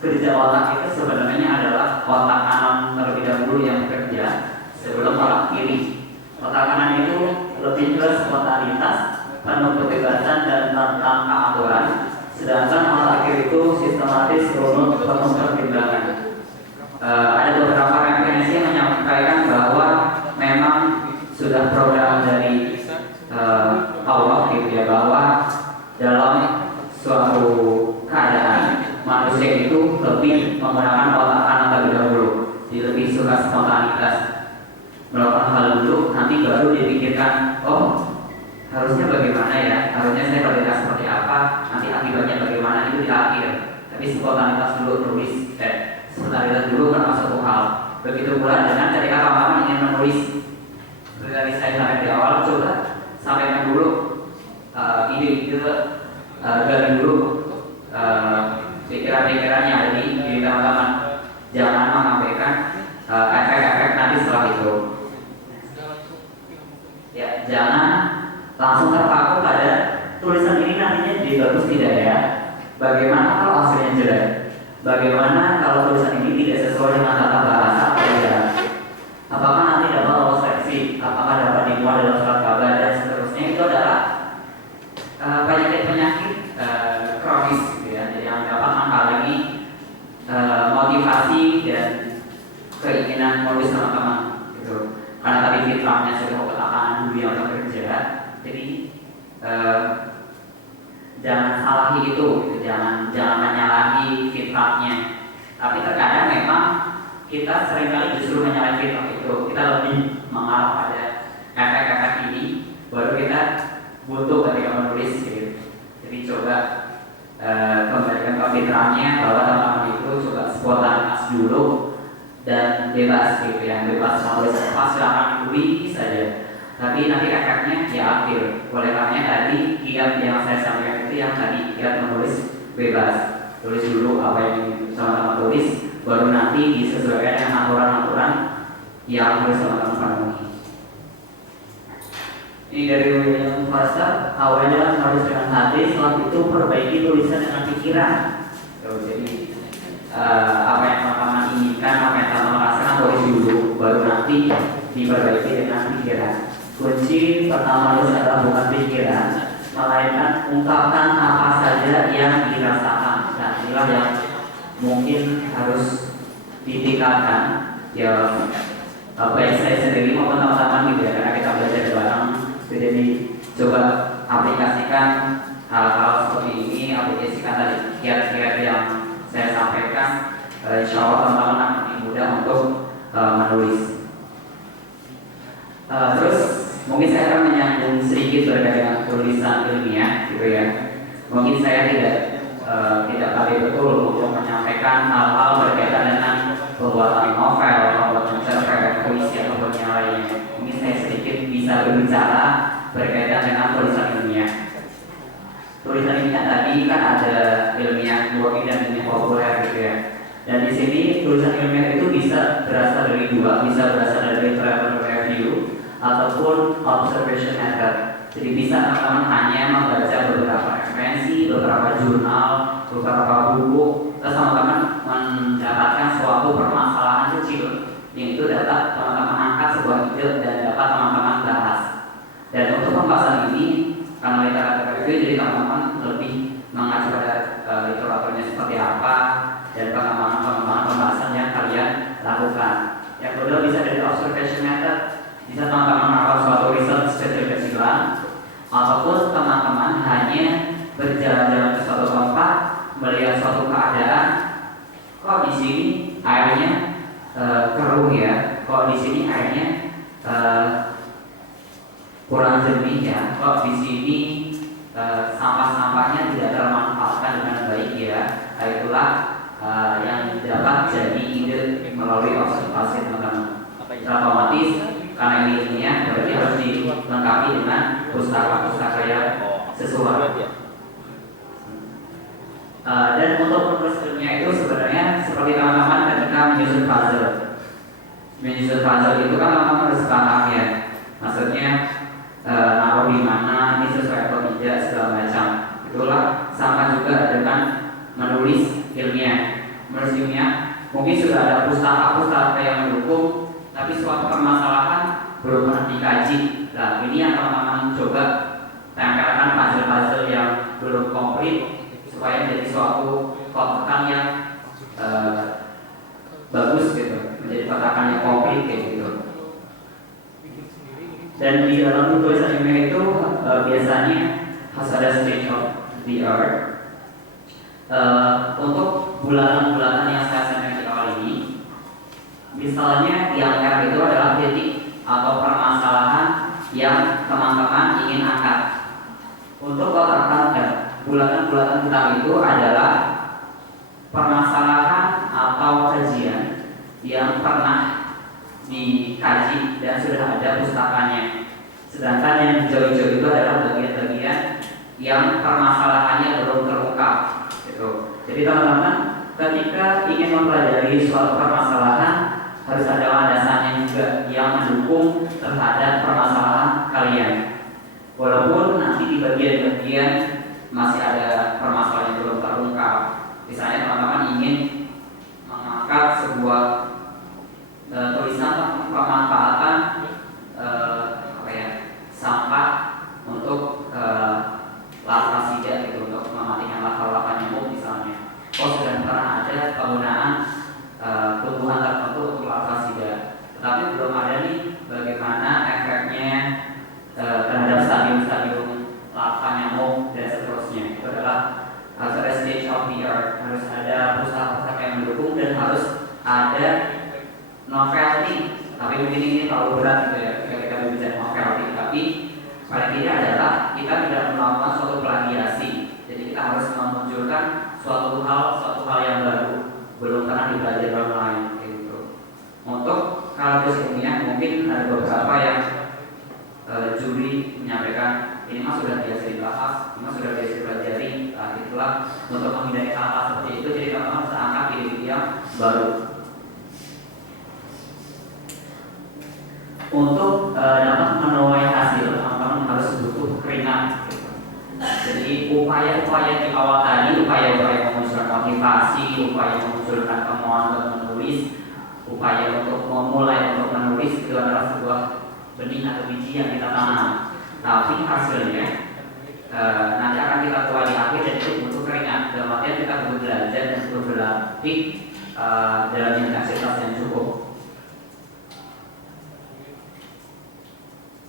kerja otak itu sebenarnya adalah otak kanan terlebih dahulu yang bekerja sebelum otak kiri. Otak kanan itu lebih ke spontanitas, penuh kebebasan dan tentang keaturan, sedangkan otak kiri itu sistematis, runut, penuh pertimbangan. Ada beberapa referensi yang menyampaikan bahwa memang sudah program dari Allah gitu ya, bahwa dalam suatu keadaan manusia itu lebih menggunakan otak kanan terlebih dahulu, jadi lebih suka spontanitas, melakukan hal dulu, nanti baru dipikirkan, oh harusnya bagaimana ya, harusnya saya bertindak seperti apa, nanti akibatnya bagaimana, itu di akhir. Tapi spontanitas dulu tulis, spontanitas dulu kan satu hal. Begitu pula dengan ketika teman-teman ingin menulis, seperti tadi saya sampaikan di awal, coba sampaikan dulu ide-ide dari dulu pikiran-pikiran yang ada di diri teman-teman. Jangan mengabaikan efek-efek nanti setelah itu. Ya, jangan langsung terpaku pada tulisan ini nantinya jadi bagus tidak ya. Bagaimana kalau hasilnya jelek? Bagaimana kalau tulisan ini tidak sesuai dengan tata bahasa atau tidak? Apakah nanti dapat lolos seleksi? Apakah dapat dimuat dalam surat kabar dan seterusnya? Itu adalah penyakit-penyakit kronis gitu ya, yang dapat menghalangi motivasi dan keinginan menulis teman-teman gitu. Karena tadi fitrahnya sudah ketahanan dulu yang bekerja, jadi jangan salahi itu gitu. Jangan menyalahi fitrahnya. Tapi terkadang memang kita seringkali justru menyalahi fitrah itu. Kita lebih mengarah pada efek-efek ini, baru kita butuh ketika menulis gitu. Jadi coba kembalikan ke fitrahnya, bahwa teman-teman itu coba spontanitas dulu dan bebas gitu ya, bebas menulis apa silakan tulis saja. Tapi nanti efeknya ya akhir. Oleh karena tadi kiat yang saya sampaikan itu yang tadi kiat menulis bebas. Tulis dulu apa yang teman-teman tulis, baru nanti disesuaikan dengan aturan-aturan yang harus teman-teman penuhi. Ini dari William Foster, awalnya menulis dengan hati, setelah itu perbaiki tulisan dengan pikiran. Jadi apa yang teman-teman inginkan, apa yang teman-teman rasakan tulis dulu, baru nanti diperbaiki dengan pikiran. Kunci pertama itu adalah bukan pikiran, melainkan ungkapkan apa saja yang dirasakan. Nah, inilah yang mungkin harus ditingkatkan ya, baik saya sendiri maupun teman-teman gitu ya, karena kita belajar bareng. Jadi coba aplikasikan hal-hal seperti ini, aplikasikan tadi kiat-kiat yang saya sampaikan. Insya Allah teman-teman akan lebih mudah untuk menulis. Terus mungkin saya akan menyambung sedikit berkaitan dengan tulisan ilmiah gitu ya. Mungkin saya tidak kali betul untuk menyampaikan hal-hal berkaitan dengan pembuatan novel, pembuatan cerpen, puisi ataupun yang lainnya. Mungkin saya sedikit bisa berbicara berkaitan dengan tulisan ilmiah. Tulisan ilmiah tadi kan ada ilmiah murni dan ilmiah populer gitu ya. Dan di sini tulisan ilmiah itu bisa berasal dari dua, bisa berasal dari literary review ataupun observation method. Jadi bisa teman-teman hanya membaca beberapa referensi, beberapa jurnal, beberapa buku, terus teman-teman mendapatkan suatu permasalahan kecil yang itu dapat teman-teman angkat sebuah ide dan dapat teman-teman bahas. Dan untuk pembahasan ini, karena literatur review, jadi teman-teman lebih mengacu pada literaturnya seperti apa dan pengembangan pembahasan yang kalian lakukan. Yang kedua bisa dari observation method. Bisa teman-teman melakukan suatu riset kecil-kecilan, ataupun teman-teman hanya berjalan-jalan ke suatu tempat, melihat suatu keadaan, kok di sini airnya keruh ya, kok di sini airnya kurang jernih ya, kok di sini sampah-sampahnya tidak termanfaatkan dengan baik ya. Itulah yang dapat jadi ide melalui observasi teman-teman. Otomatis karena ini ilmiah berarti harus dilengkapi dengan pustaka-pustaka yang sesuai. Dan untuk menulis ilmiah itu sebenarnya seperti teman-teman ketika menyusun puzzle. Menyusun puzzle itu kan teman-teman harus paham ya. Maksudnya naruh di mana, ini sesuai atau tidak segala macam. Itulah sama juga dengan menulis ilmiah. Menulis ilmiah mungkin sudah ada pustaka-pustaka yang mendukung, tapi suatu permasalahan belum pernah dikaji. Nah, ini yang teman-teman coba tempelkan puzzle-puzzle yang belum komplit supaya menjadi suatu kotakan yang bagus gitu, menjadi kotakan yang komplit kayak gitu. Dan di dalam tulisan ilmiah itu biasanya harus ada stage of the art. Untuk bulatan-bulatan yang saya sampaikan di awal ini, misalnya yang R itu adalah titik atau permasalahan yang teman-teman ingin angkat. Untuk kotakan bulatan-bulatan hitam itu adalah permasalahan atau kajian yang pernah dikaji dan sudah ada pustakanya. Sedangkan yang hijau-hijau itu adalah bagian-bagian yang permasalahannya belum terungkap. Gitu. Jadi teman-teman ketika ingin mempelajari suatu permasalahan harus ada landasannya juga yang mendukung terhadap permasalahan kalian. Walaupun nanti di bagian-bagian masih ada permasalahan yang belum terungkap. Misalnya teman-teman ingin mengangkat sebuah tulisan pemanfaatan sampah untuk larvasida gitu, untuk mematikan larva nyamuk misalnya. Sudah pernah ada penggunaan tumbuhan tertentu untuk larvasida, tetapi belum ada nih bagaimana efeknya terhadap stadium-stadium larva nyamuk dan seterusnya. Itu adalah harus ada stage of the art, harus ada pustaka-pustaka yang mendukung dan harus ada novelty. Tapi mungkin ini terlalu berat gitu ya ketika kita berbicara novelty. Tapi paling tidak adalah kita tidak melakukan suatu plagiasi. Jadi kita harus memunculkan suatu hal yang baru, belum pernah dipelajari orang lain gitu. Untuk kalau ilmiah mungkin ada beberapa yang juri menyampaikan ini mah sudah biasa dibahas, ini mah sudah biasa dipelajari. Nah, itulah untuk menghindari hal-hal seperti itu. Jadi teman-teman bisa angkat ide-ide yang baru. Untuk dapat menuai hasil, teman-teman harus butuh keringat. Jadi upaya-upaya di awal tadi, upaya-upaya memunculkan motivasi, upaya memunculkan kemauan untuk menulis, upaya untuk memulai untuk menulis itu adalah sebuah benih atau biji yang kita tanam. Tapi hasilnya nanti akan kita tuai di akhir dan itu butuh keringat. Dalam artian kita butuh belajar dan butuh berlatih dalam intensitas yang cukup.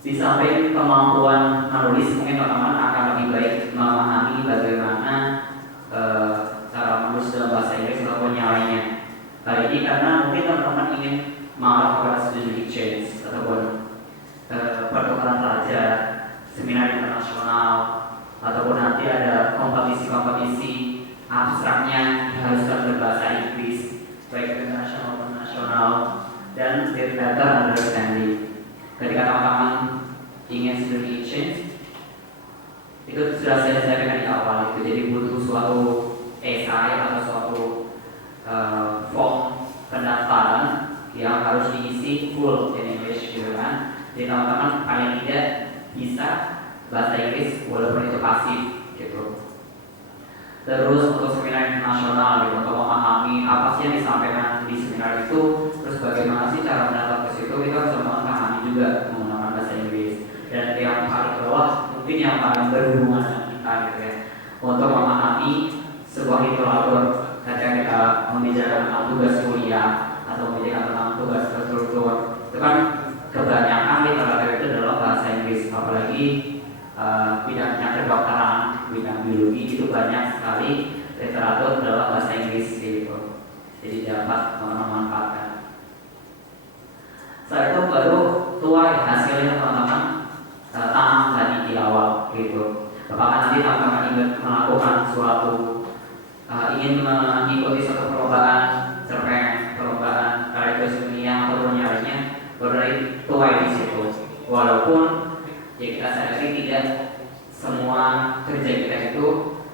Di samping kemampuan menulis, mungkin teman-teman akan lebih baik memahami bagaimana cara menulis dalam bahasa Inggris ataupun yang lainnya. Hal ini karena mungkin teman-teman ingin mengarah kepada studi exchange ataupun pertukaran pelajar, seminar internasional, ataupun nanti ada kompetisi-kompetisi abstraknya diharuskan berbahasa Inggris, baik internasional maupun nasional, dan better understanding. Ketika teman-teman ingin studi exchange, itu sudah saya sampaikan di awal itu. Jadi butuh suatu esai atau suatu form pendaftaran yang harus diisi full in English gitu kan. Jadi teman-teman paling tidak bisa bahasa Inggris walaupun itu pasif gitu. Terus untuk seminar internasional gitu, untuk memahami apa sih yang disampaikan di seminar itu, terus bagaimana sih cara mendaftar ke situ, kita harus memahami juga menggunakan bahasa Inggris. Dan yang paling bawah mungkin yang paling berhubungan dengan kita gitu ya, untuk memahami sebuah literatur ketika kita membicarakan tentang tugas kuliah atau membicarakan tentang tugas terstruktur, itu kan kebanyakan literatur banyak sekali literatur dalam bahasa Inggris gitu. Jadi dapat memanfaatkan. Setelah itu baru tuai hasilnya teman-teman tanam tadi di awal gitu. Apakah nanti teman-teman ingin melakukan suatu ingin mengikuti suatu perlombaan cerpen, perlombaan karya tulis ilmiah ataupun yang lainnya, baru dari tuai di situ. Walaupun ya kita sadari tidak semua kerja kita itu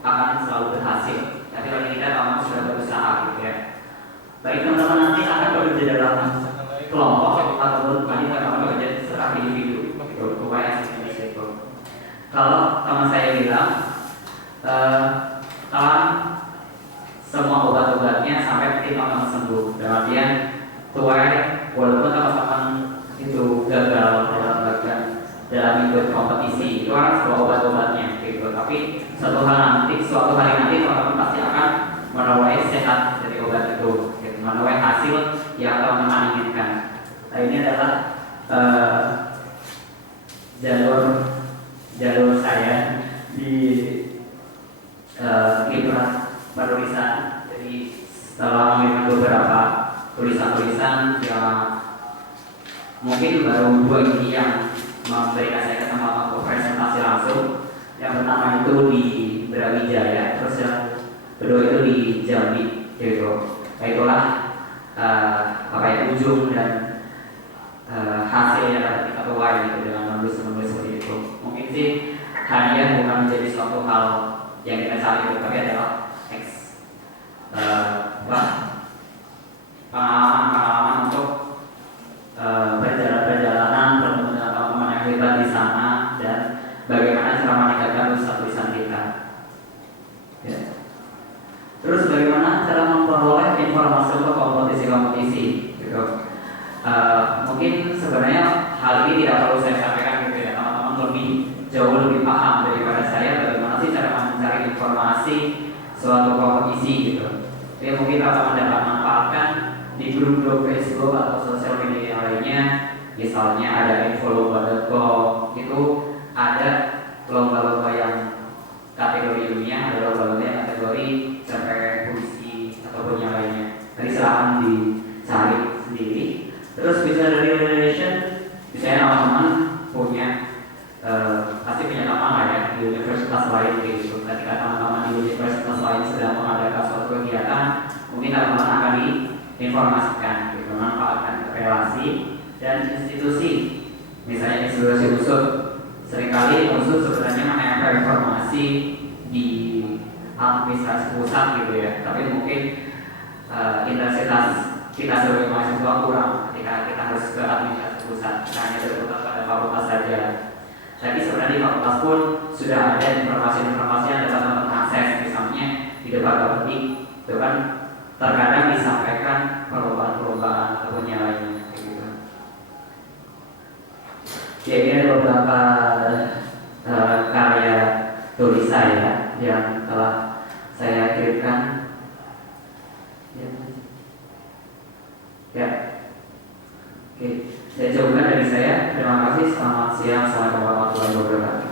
akan selalu berhasil, tapi bagi kita memang sudah berusaha gitu ya. Baik teman-teman nanti akan bekerja dalam kelompok ataupun bagi teman-teman bekerja secara individu gitu, tuai hasilnya di situ. Kalau teman saya bilang telah semua obat-obatnya sampai titik teman-teman sembuh, dalam artian tuai walaupun teman-teman itu gagal dalam ikut kompetisi, itu kan sebuah obat-obatnya gitu. Tapi suatu hari nanti teman-teman pasti akan menuai sehat dari obat itu, gitu. Menuai hasil yang teman-teman inginkan. Nah, ini adalah jalur saya di kiprah penulisan. Jadi setelah mengirimkan beberapa tulisan-tulisan yang mungkin baru 2 ini yang memberikan saya kesempatan untuk presentasi langsung. Yang pertama itu di Brawijaya, terus yang kedua itu di Jambi gitu. Nah, itulah ujung dan hasil yang dapat kita tuai gitu dengan menulis seperti itu. Mungkin sih hanya bukan menjadi suatu hal yang kita cari gitu, tapi adalah pengalaman untuk perjalanan bertemu dengan teman-teman yang hebat di sana dan bagaimana cara meningkatkan tulisan kita. Ya. Terus bagaimana cara memperoleh informasi untuk kompetisi-kompetisi gitu. Mungkin sebenarnya hal ini tidak perlu saya sampaikan gitu ya, teman-teman jauh lebih paham daripada saya bagaimana sih cara mencari informasi suatu kompetisi gitu. Jadi mungkin teman-teman dapat manfaatkan di grup-grup Facebook atau sosial media yang lainnya. Misalnya ada infolomba.com, itu ada lomba-lomba yang kategori ilmiah, ada lomba-lomba yang kategori cerpen, puisi ataupun yang lainnya. Jadi silakan dicari sendiri. Terus bisa dari relation, misalnya teman-teman punya pasti punya teman ya di universitas lain gitu. Ketika teman-teman di universitas lain sedang mengadakan suatu kegiatan, mungkin teman-teman akan diinformasikan gitu, memanfaatkan relasi dan institusi. Misalnya institusi UNSUD, seringkali UNSUD sebenarnya menempel informasi di administrasi pusat gitu ya, tapi mungkin intensitas kita sebagai mahasiswa kurang ketika kita harus ke administrasi pusat, kita hanya berputar pada fakultas saja. Tapi sebenarnya di fakultas pun sudah ada informasi-informasi yang dapat teman-teman akses, misalnya di depan topik itu kan terkadang disampaikan perlombaan-perlombaan ataupun yang lainnya gitu. Ya, ini ada beberapa karya tulis saya yang telah saya kirimkan. Ya. Oke, saya cukupkan dari saya. Terima kasih. Selamat siang. Assalamualaikum warahmatullahi wabarakatuh.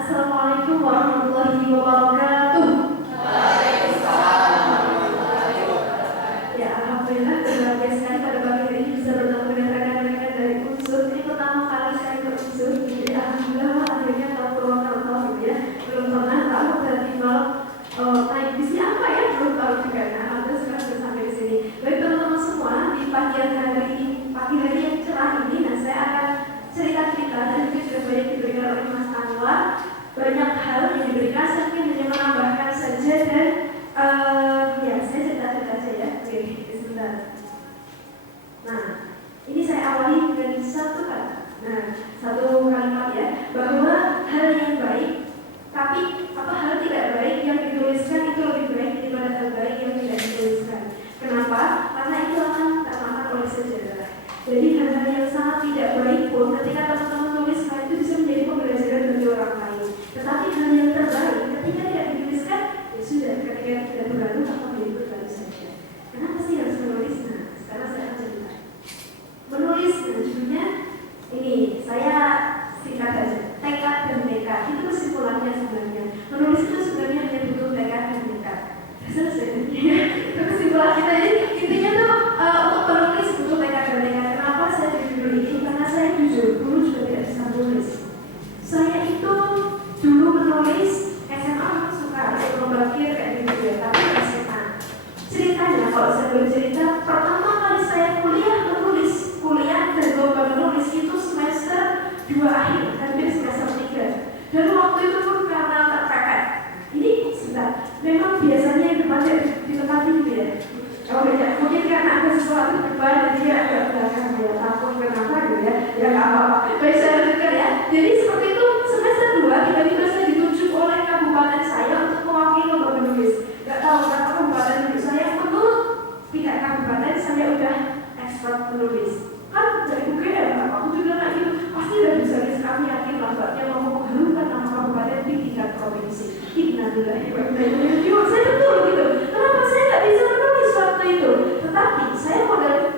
Assalamualaikum warahmatullahi wabarakatuh. Waalaikumsalam hampir semester 3. Dan waktu itu pun karena terpepet. Ini sebentar, memang biasanya yang depannya di tempat ini ya. Oh beda, mungkin karena ada sesuatu di depan, jadi agak belakang ya, takut kenapa gitu ya, ya nggak apa-apa. Baik, saya lanjutkan ya. Jadi seperti itu, semester 2 tiba-tiba saya ditunjuk oleh kabupaten saya untuk mewakili lomba menulis. Gak tahu kenapa kabupaten itu saya menurut pihak kabupaten saya udah expert menulis. Kan dari UGM, aku juga nggak gitu, pasti udah bisa kami yakin lah mbaknya mau mengharumkan nama kabupaten di tingkat provinsi. Innalillahi wa inna ilaihi raji'un. Saya betul gitu. Kenapa saya nggak bisa menulis waktu itu? Tetapi saya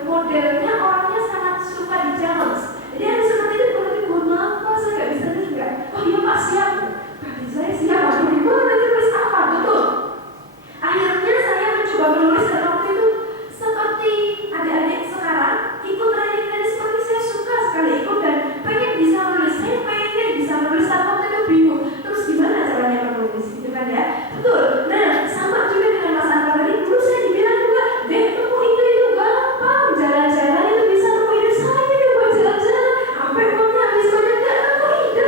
modelnya orangnya sangat suka di challenge. Jadi ada seperti itu, kalau mohon maaf Pak, saya nggak bisa nih nggak. Oh iya Pak, siap. Berarti saya siap. Aku gimana nanti tulis apa? Betul. Akhirnya saya mencoba menulis dan waktu itu seperti adik-adik sekarang ikut training seperti saya suka sekali ikut dan pengen bisa menulis. Saya pengen bisa menulis, tapi waktu itu bingung. Terus gimana caranya menulis? Gitu kan ya? Betul. Nah, sama juga dengan Mas Anwar tadi. Dulu saya dibilang juga, deh kamu itu gampang, jalan-jalan itu bisa nemu ide. Saya ini buat jalan-jalan, sampai uangnya habis banyak gak nemu ide.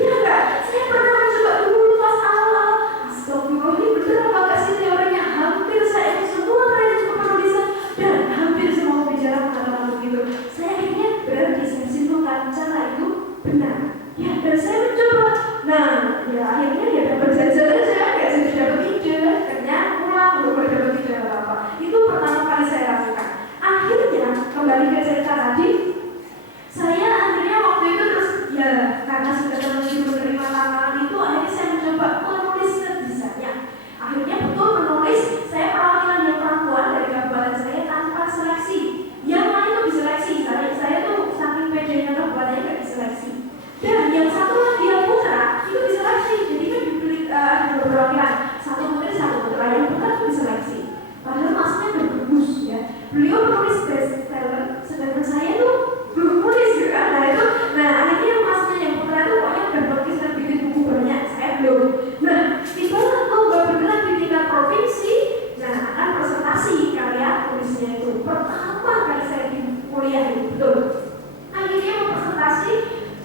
Iya nggak? Saya pernah mencoba dulu pas awal. Astagfirullah, ini bener apa nggak sih teorinya? Hampir saya ikut semua training kepenulisan dan hampir semua pembicara mengatakan begitu. Saya akhirnya berarti saya simpulkan cara itu benar. Ya, dan saya mencoba. Nah, ya akhirnya ya dapat jajan aja, nggak jadi dapat ide. Akhirnya pulang, belum dapat ide apa-apa. Itu pertama kali saya lakukan. Akhirnya kembali ke cerita tadi, saya akhirnya waktu itu terus ya karena sudah terlanjur menerima tantangan itu, akhirnya saya mencoba menulis sebisanya. Akhirnya betul menulis, saya perwakilan yang perempuan dari kabupaten saya tanpa seleksi. Yang lain itu diseleksi, saya tuh saking pedenya kabupatennya nggak diseleksi. Dan yang satu lagi yang putra itu diseleksi, jadi kan dipilih ada perwakilan satu putra yang putra itu diseleksi. Padahal maksudnya bagus ya. Beliau menulis bestseller, sedangkan saya tuh belum nulis gitu kan. Nah akhirnya maksudnya yang putra itu pokoknya udah bagus dan bikin buku banyak, saya belum. Nah tiba-tiba lomba bergerak di tingkat provinsi. Nah akan presentasi karya tulisnya itu pertama kali saya di kuliah itu betul. Akhirnya mau presentasi,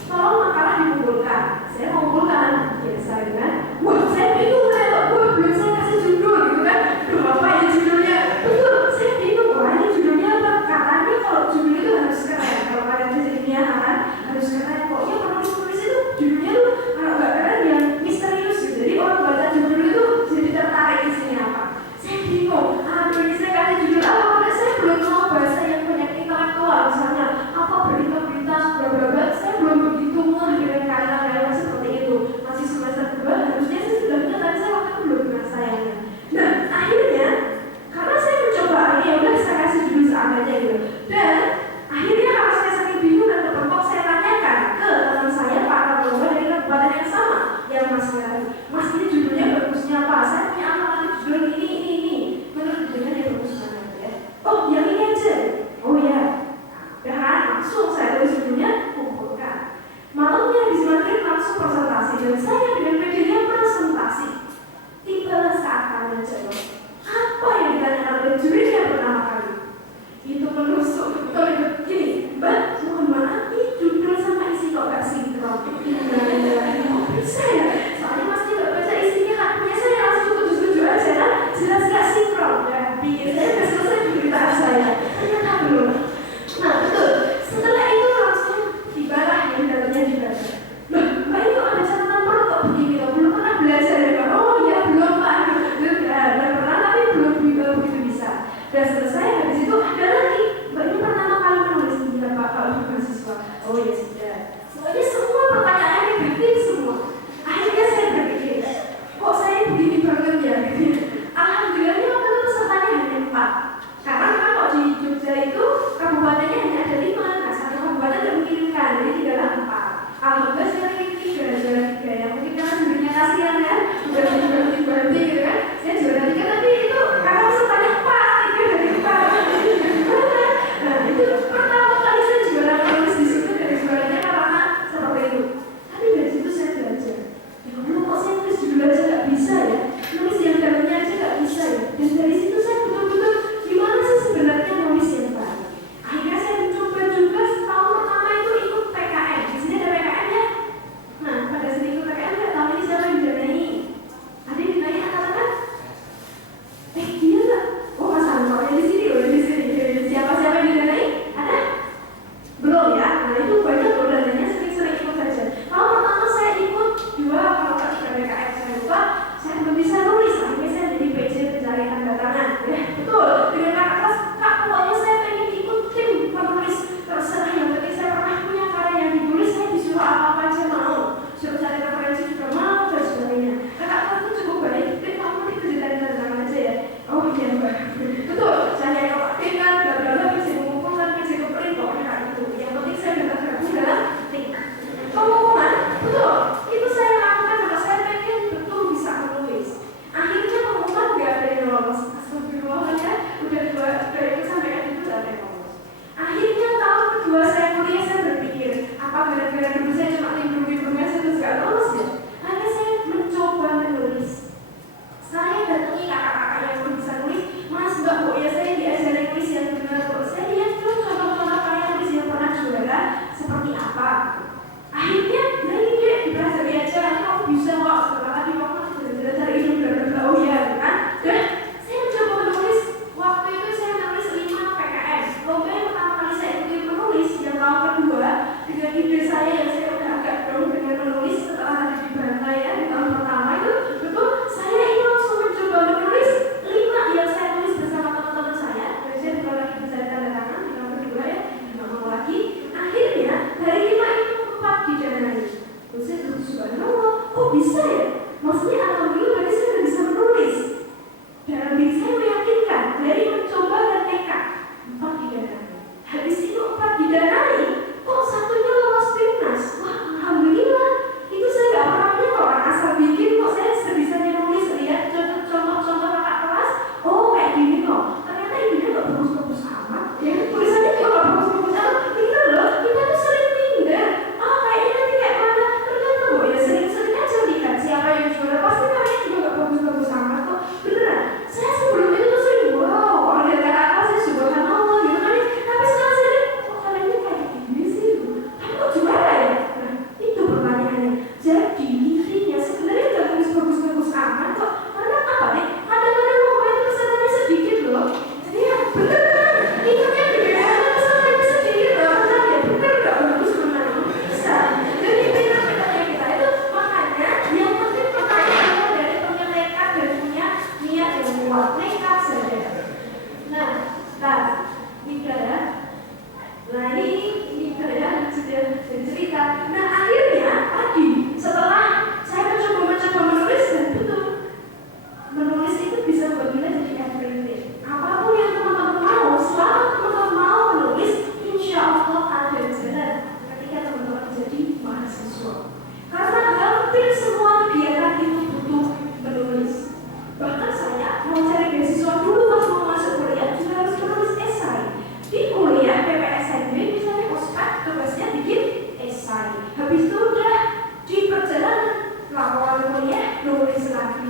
tolong makalah dikumpulkan. Saya mengumpulkan biasa kan. Wah saya bingung saya kok belum saya kasih judul gitu kan. Duh apa ya judulnya? Betul saya bingung. Wah ini judulnya apa? Katanya kalau judul itu harus keren. Kalau kalian di sini kan harus keren. Pokoknya penulis itu judulnya tuh kalau nggak keren ya misterius gitu. Jadi orang baca judul itu jadi tertarik isinya apa. Saya bingung. Aduh ini saya kasih judul apa? Karena saya belum tahu bahasa yang banyak intelektual misalnya apa berintegritas bla-bla-bla. Saya belum begitu ngeh dengan kalimat-kalimat seperti itu. Masih semester 2 harusnya saya sudah punya, tapi saya waktu itu belum kenal sayangnya. Nah akhirnya karena saya mencoba ya udah saya kasih judul seadanya gitu. Dan akhirnya karena saya saking bingung dan terpentok, saya tanyakan ke teman saya Pak Prabowo dari kabupaten yang sama yang Mas Merari. Mas ini judulnya bagusnya apa? Saya punya alternatif judul ini. Menurut judulnya yang bagus mana ya? Oh yang ini aja. Oh ya. Dan langsung saya tulis judulnya, kumpulkan. Malamnya habis maghrib langsung presentasi dan saya dengan medianya presentasi. Tibalah saat kalian jawab apa yang ditanyakan oleh jurinya pertama kali. Itu menusuk kalau gini, Mbak, mohon maaf ini judul sama isi kok gak sinkron. Bisa ya? Soalnya pasti gak baca isinya haknya, saya langsung setuju aja kan? Jelas gak sinkron. Dan pikir saya udah selesai pemberitaan saya. Ternyata belum. Nah betul, setelah itu langsung tibalah yang datanya dibaca. Loh, Mbak itu ada catatan perut kok begini loh, belum pernah belajar ya Pak? Oh ya belum Pak, belum pernah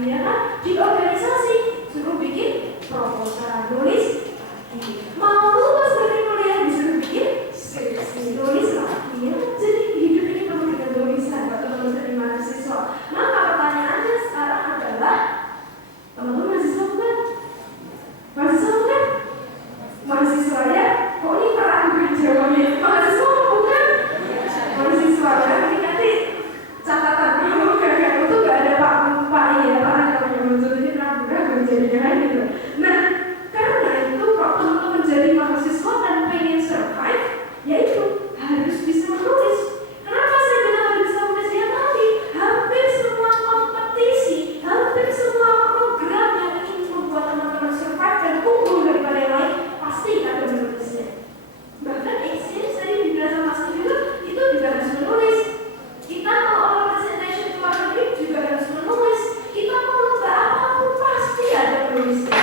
ya kan? Di organisasi suruh bikin proposal, nulis lagi. Mau lulus dari kuliah disuruh bikin skripsi, nulis lagi ya. Jadi hidup ini penuh dengan tulisan buat teman-teman dari mahasiswa. Maka pertanyaannya sekarang adalah, teman-teman mahasiswa bukan? Mahasiswa bukan? Mahasiswa ya? Kok ini perang jawabnya? Mahasiswa bukan? Mahasiswa ya? Ini nanti catatan itu nggak ada pak ini ya, pak namanya muncul ini ragu-ragu jadinya gitu. Nah, karena itu kalau teman-teman menjadi mahasiswa dan pengen survive, yaitu harus bisa menulis. Kenapa saya bilang harus bisa menulis? Ya tadi, hampir semua kompetisi, hampir semua program yang ingin membuat teman-teman survive dan unggul daripada yang lain, pasti ada menulisnya. Bahkan exchange tadi dibilang sama Mas juga, itu juga harus menulis. Kita mau oral presentation ke luar negeri juga harus menulis. Kita mau lomba apapun pasti ada penulisnya.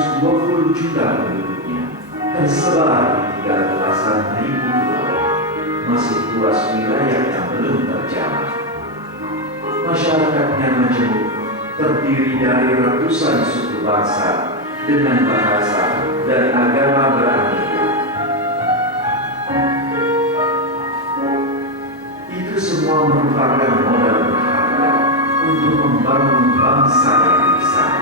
220 juta penduduknya, tersebar di 13.000 pulau, masih luas wilayah yang belum terjamah. Masyarakatnya majemuk, terdiri dari ratusan suku bangsa dengan bahasa dan agama beraneka. Itu semua merupakan modal berharga untuk membangun bangsa yang besar.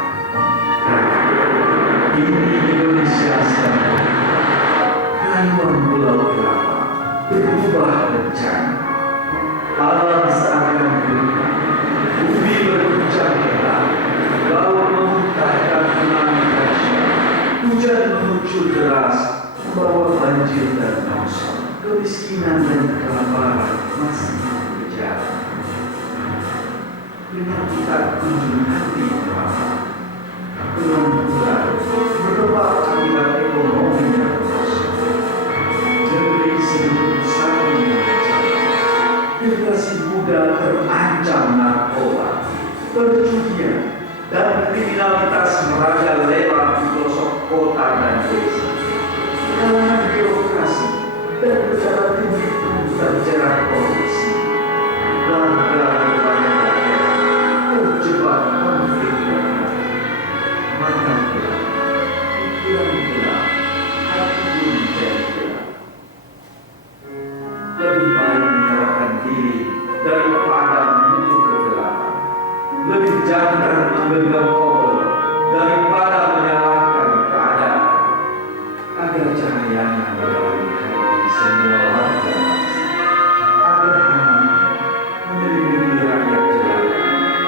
Ini Indonesia sekarang. Rayuan pulau kelapa berubah rencana. Alam seakan berubah. Bumi berguncang hebat. Laut memuntahkan tsunami dahsyat. Hujan mengucur deras, membawa banjir dan longsor. Kemiskinan dan kelaparan masih berjalan. Dengan kita kunjung hati berapa bulan-bulan berdampak akibat ekonomi yang merosot. Negeri sedikit saling mengejar. Generasi muda terancam narkoba, perjudian, dan kriminalitas merajalela di pelosok kota dan desa. Kalangan birokrasi dan pejabat tinggi pun terjerat korupsi. Warga berbagai daerah terjebak konflik daerah. Mata gelap, pikiran gelap, hati pun menjadi gelap. Lebih baik menyerahkan diri daripada menutup kegelapan. Lebih jangan menggenggam obor daripada menyalahkan keadaan. Agar cahayanya menerangi hati semua warga bangsa. Agar hatinya menyelimuti rakyat jelata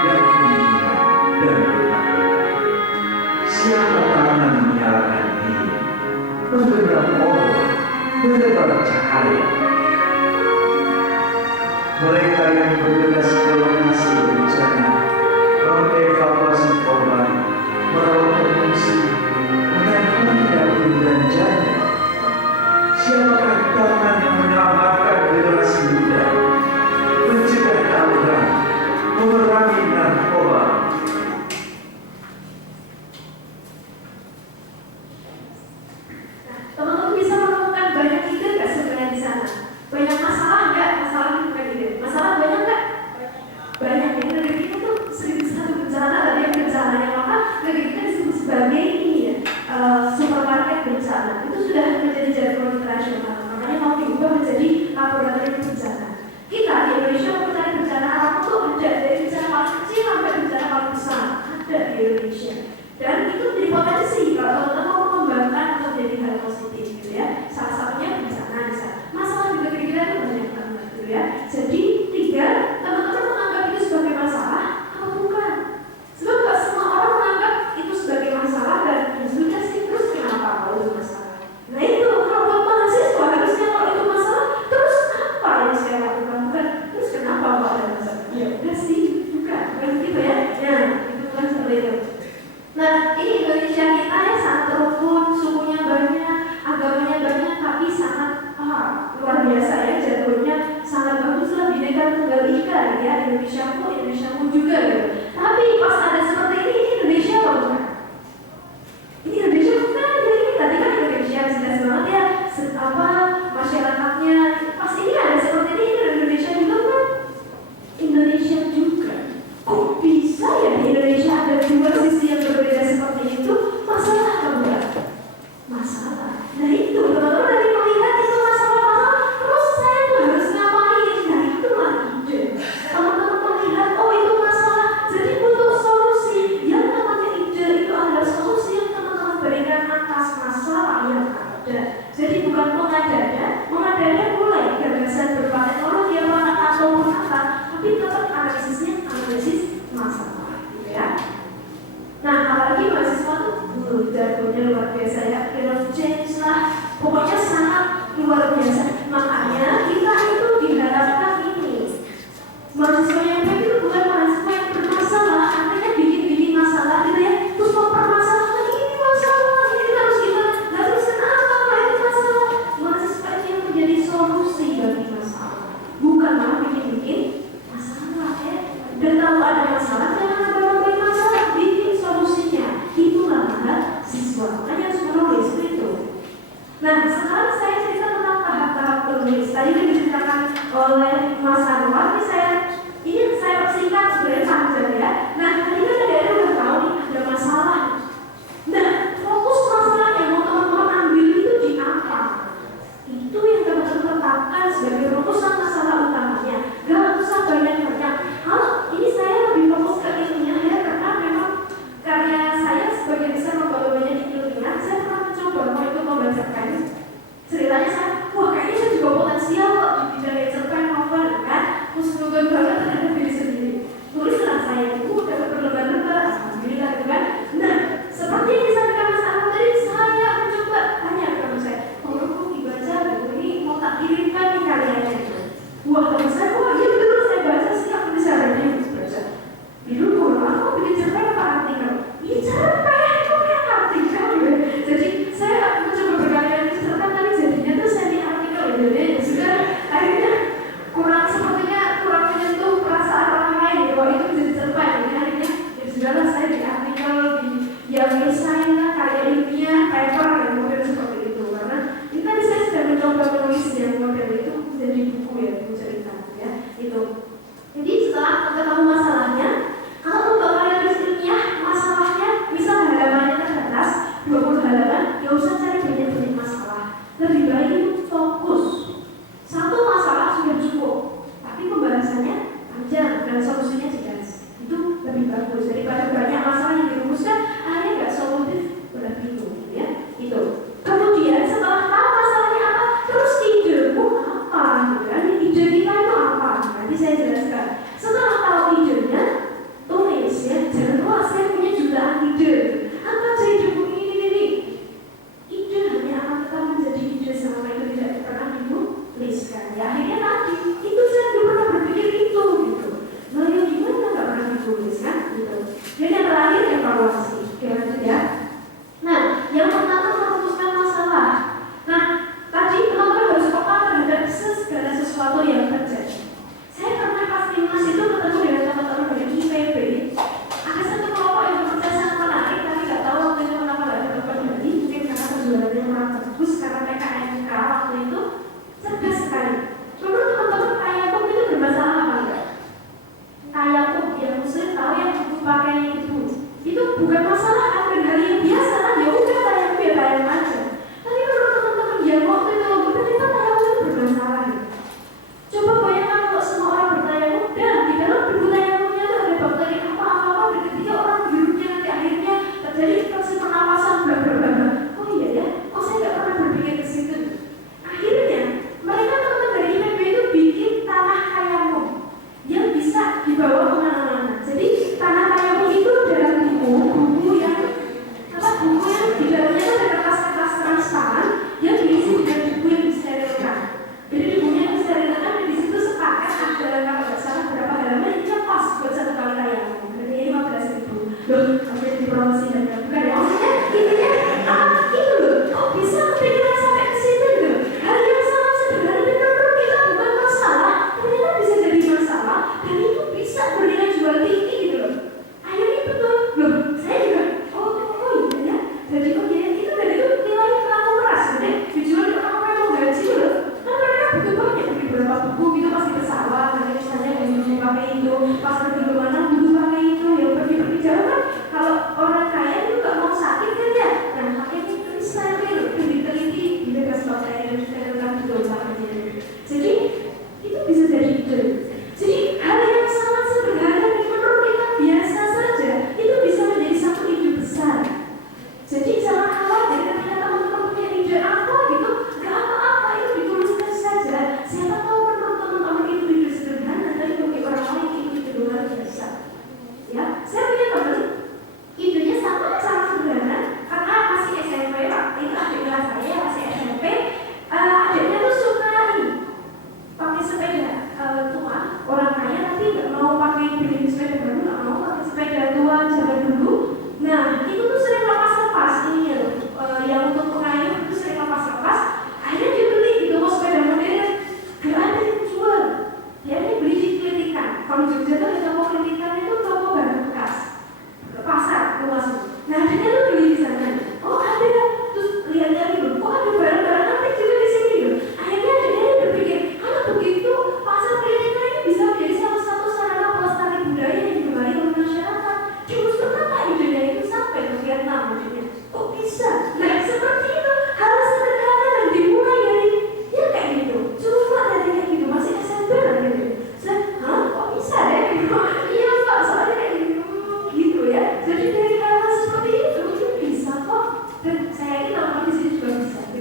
yang kedinginan dan ketakutan. Siapa tangan menyalakan diri, menggenggam obor, menebar cahaya. Mereka yang bergegas ke lokasi bencana, mengevakuasi korban, merawat pengungsi, menangani daun dan janda. Siapakah tangan yang menyelamatkan generasi muda, mencegah tawuran, memerangi narkoba? Teman-teman bisa menemukan banyak ide nggak sebenarnya di sana? Banyak masalah nggak? Masalah bukan ide. Masalah banyak nggak? Banyak. Yang negeri kita tuh 1.001 bencana, ada yang bencananya maka negeri kita disebut sebagai ini ya, supermarket bencana. Itu sudah menjadi jargon internasional. Makanya mau diubah menjadi laboratorium bencana. Kita di Indonesia mencari bencana alam itu ada dari bencana paling kecil sampai bencana paling besar ada di Indonesia. Dan itu menjadi potensi kalau teman-teman mau mengembangkan untuk menjadi hal positif gitu ya. Salah satunya bencana bisa. Masalah di negeri kita itu banyak banget gitu ya. Jadi tinggal teman-teman menganggap itu sebagai masalah atau bukan. Sebab gak semua orang menganggap itu sebagai masalah dan sudah sih terus kenapa kalau itu masalah. Nah itu kalau buat mahasiswa harusnya kalau itu masalah terus apa yang saya lakukan bukan terus kenapa Pak ada masalah. Ya udah sih bukan gitu ya. Ya itu kan seperti itu. Nah, ini Indonesia kita ya sangat rukun, sukunya banyak, agamanya banyak, tapi sangat luar biasa ya, jargonnya sangat bagus lah, Bhinneka Tunggal Ika ya, Indonesiamu juga gitu. Tapi pas ada seperti ini Indonesia apa bukan? Ini Indonesia bukan, ya ini tadi kan Indonesia jelas banget ya, masyarakatnya, pas ini ada seperti ini Indonesia juga kan? Indonesia juga. Kok bisa ya di Indonesia ada dua sisi yang berbeda seperti itu? Masalah apa bukan? Masalah. Nah itu teman-teman dari melihat itu masalah-masalah, terus saya tuh harus ngapain? Nah itu lah ide. Teman-teman melihat oh itu masalah, jadi butuh solusi. Yang namanya ide itu adalah solusi yang teman-teman berikan atas masalah yang ada. Jadi bukan mengada-ada mulai gagasan berupa teknologi ataupun apa, tapi tetap analisisnya analisis masalah, gitu ya. Nah, apalagi mahasiswa tuh jargonnya luar biasa ya, change lah, pokoknya sangat luar biasa. Makanya kita itu diharapkan ini mahasiswa yang baik itu bukan mahasiswa yang bermasalah, artinya bikin masalah gitu ya, terus mempermasalahkan ini masalah, ini harus gimana, harus kenapa, ini masalah. Mahasiswa yang menjadi solusi bagi masalah, bukan malah bikin masalah ya. Dan kalau ada masalah jangan nambah masalah, bikin solusinya. Itu tadi kan diceritakan oleh Mas Anwar, ini saya persingkat sebenarnya panjang ya. Nah, tadi kan ada udah tahu nih ada masalah. Nah, fokus masalah yang mau teman-teman ambil itu di apa? Itu yang teman-teman tetapkan sebagai rumusan masalah utamanya. Gak usah banyak-banyak. Kalau ini saya lebih fokus ke ilmiah ya, karena memang karya saya sebagian besar membawa banyak di ilmiah. Saya pernah mencoba mau ikut membacakan ceritanya, wah kayaknya saya juga potensial kok di bidang cerpen novel kan. Terus juga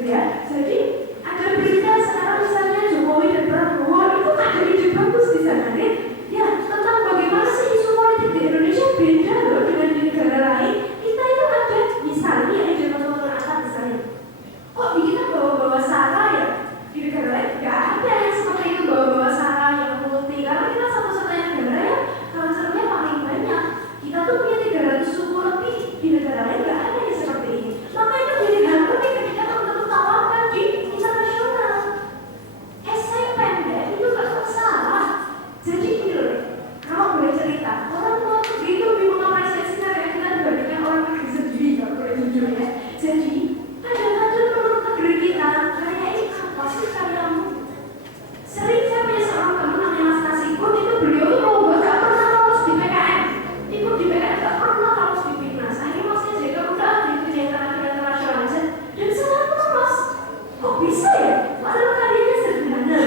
ya. Jadi ada berita sekarang misalnya Jokowi dan Prabowo itu ada ide bagus di sana ya. Ya, tentang bagaimana sih isu politik di Indonesia beda loh dengan di negara lain. Kita itu ada misalnya ide teman-teman akan misalnya. Kok di kita bawa-bawa sara ya? Di negara lain nggak ada yang seperti itu bawa-bawa sara yang multi. Karena kita satu-satunya negara yang culture-nya paling banyak. Kita tuh punya 300 suku lebih, di negara lain nggak ada yang seperti ini. Maka itu jadi hal penting ketika teman-teman tawarkan di internasional. Esai pendek itu nggak masalah. Jadi gitu, kalau boleh cerita, orang tua begitu lebih mengapresiasi karya kita dibandingkan orang negeri sendiri, kalau boleh jujur ya. Jadi kadang-kadang menurut negeri kita, karya ini apa sih karyamu? Sering saya punya seorang teman namanya Mas Nasikun, itu beliau tuh lomba gak pernah lolos di PKN. Ikut di PKN gak pernah lolos di Pimnas. Akhirnya masnya jaga udah di dunia internasional aja. Dan selalu lolos. Kok bisa ya? Padahal karyanya sederhana.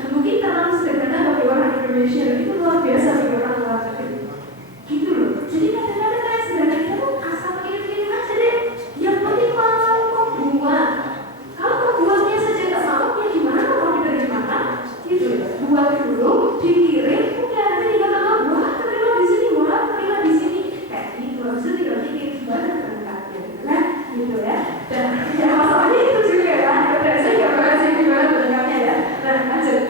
Nah, mungkin terlalu sederhana bagi orang Indonesia. Itu luar biasa bagi orang luar negeri. Gitu loh. Jadi kadang-kadang kayak sederhana kita tuh asal kirim-kirim aja deh. Yang penting mau kok bunga. Kalau pembuatnya saja gak mau, ya gimana mau diterima kan? Gitu ya. Buat dulu, dikirim, udah nanti tinggal tengah buah, terima di sini, buah, terima di sini. Kayak gitu, langsung tinggal dikirim gimana kan? Gitu ya. Dan ya masalahnya itu juga ya. Udah saya gak bahas ini gimana bentuknya ya. Nah, lanjut.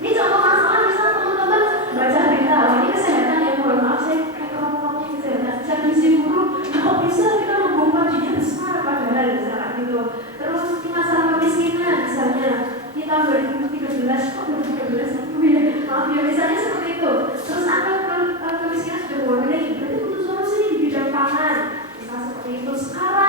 Ini contoh masalah misal teman-teman baca berita, ini kesehatan ya, mohon maaf saya kayak orang-orangnya kesehatan. Saya gizi buruk, nah kok bisa kita membongkar dia besar padahal misalnya gitu. Terus ini masalah kemiskinan misalnya, kita 2013 kok 2013 maaf ya misalnya seperti itu. Terus angka kemiskinan sudah mulai naik, berarti butuh solusi di bidang pangan. Misal seperti itu sekarang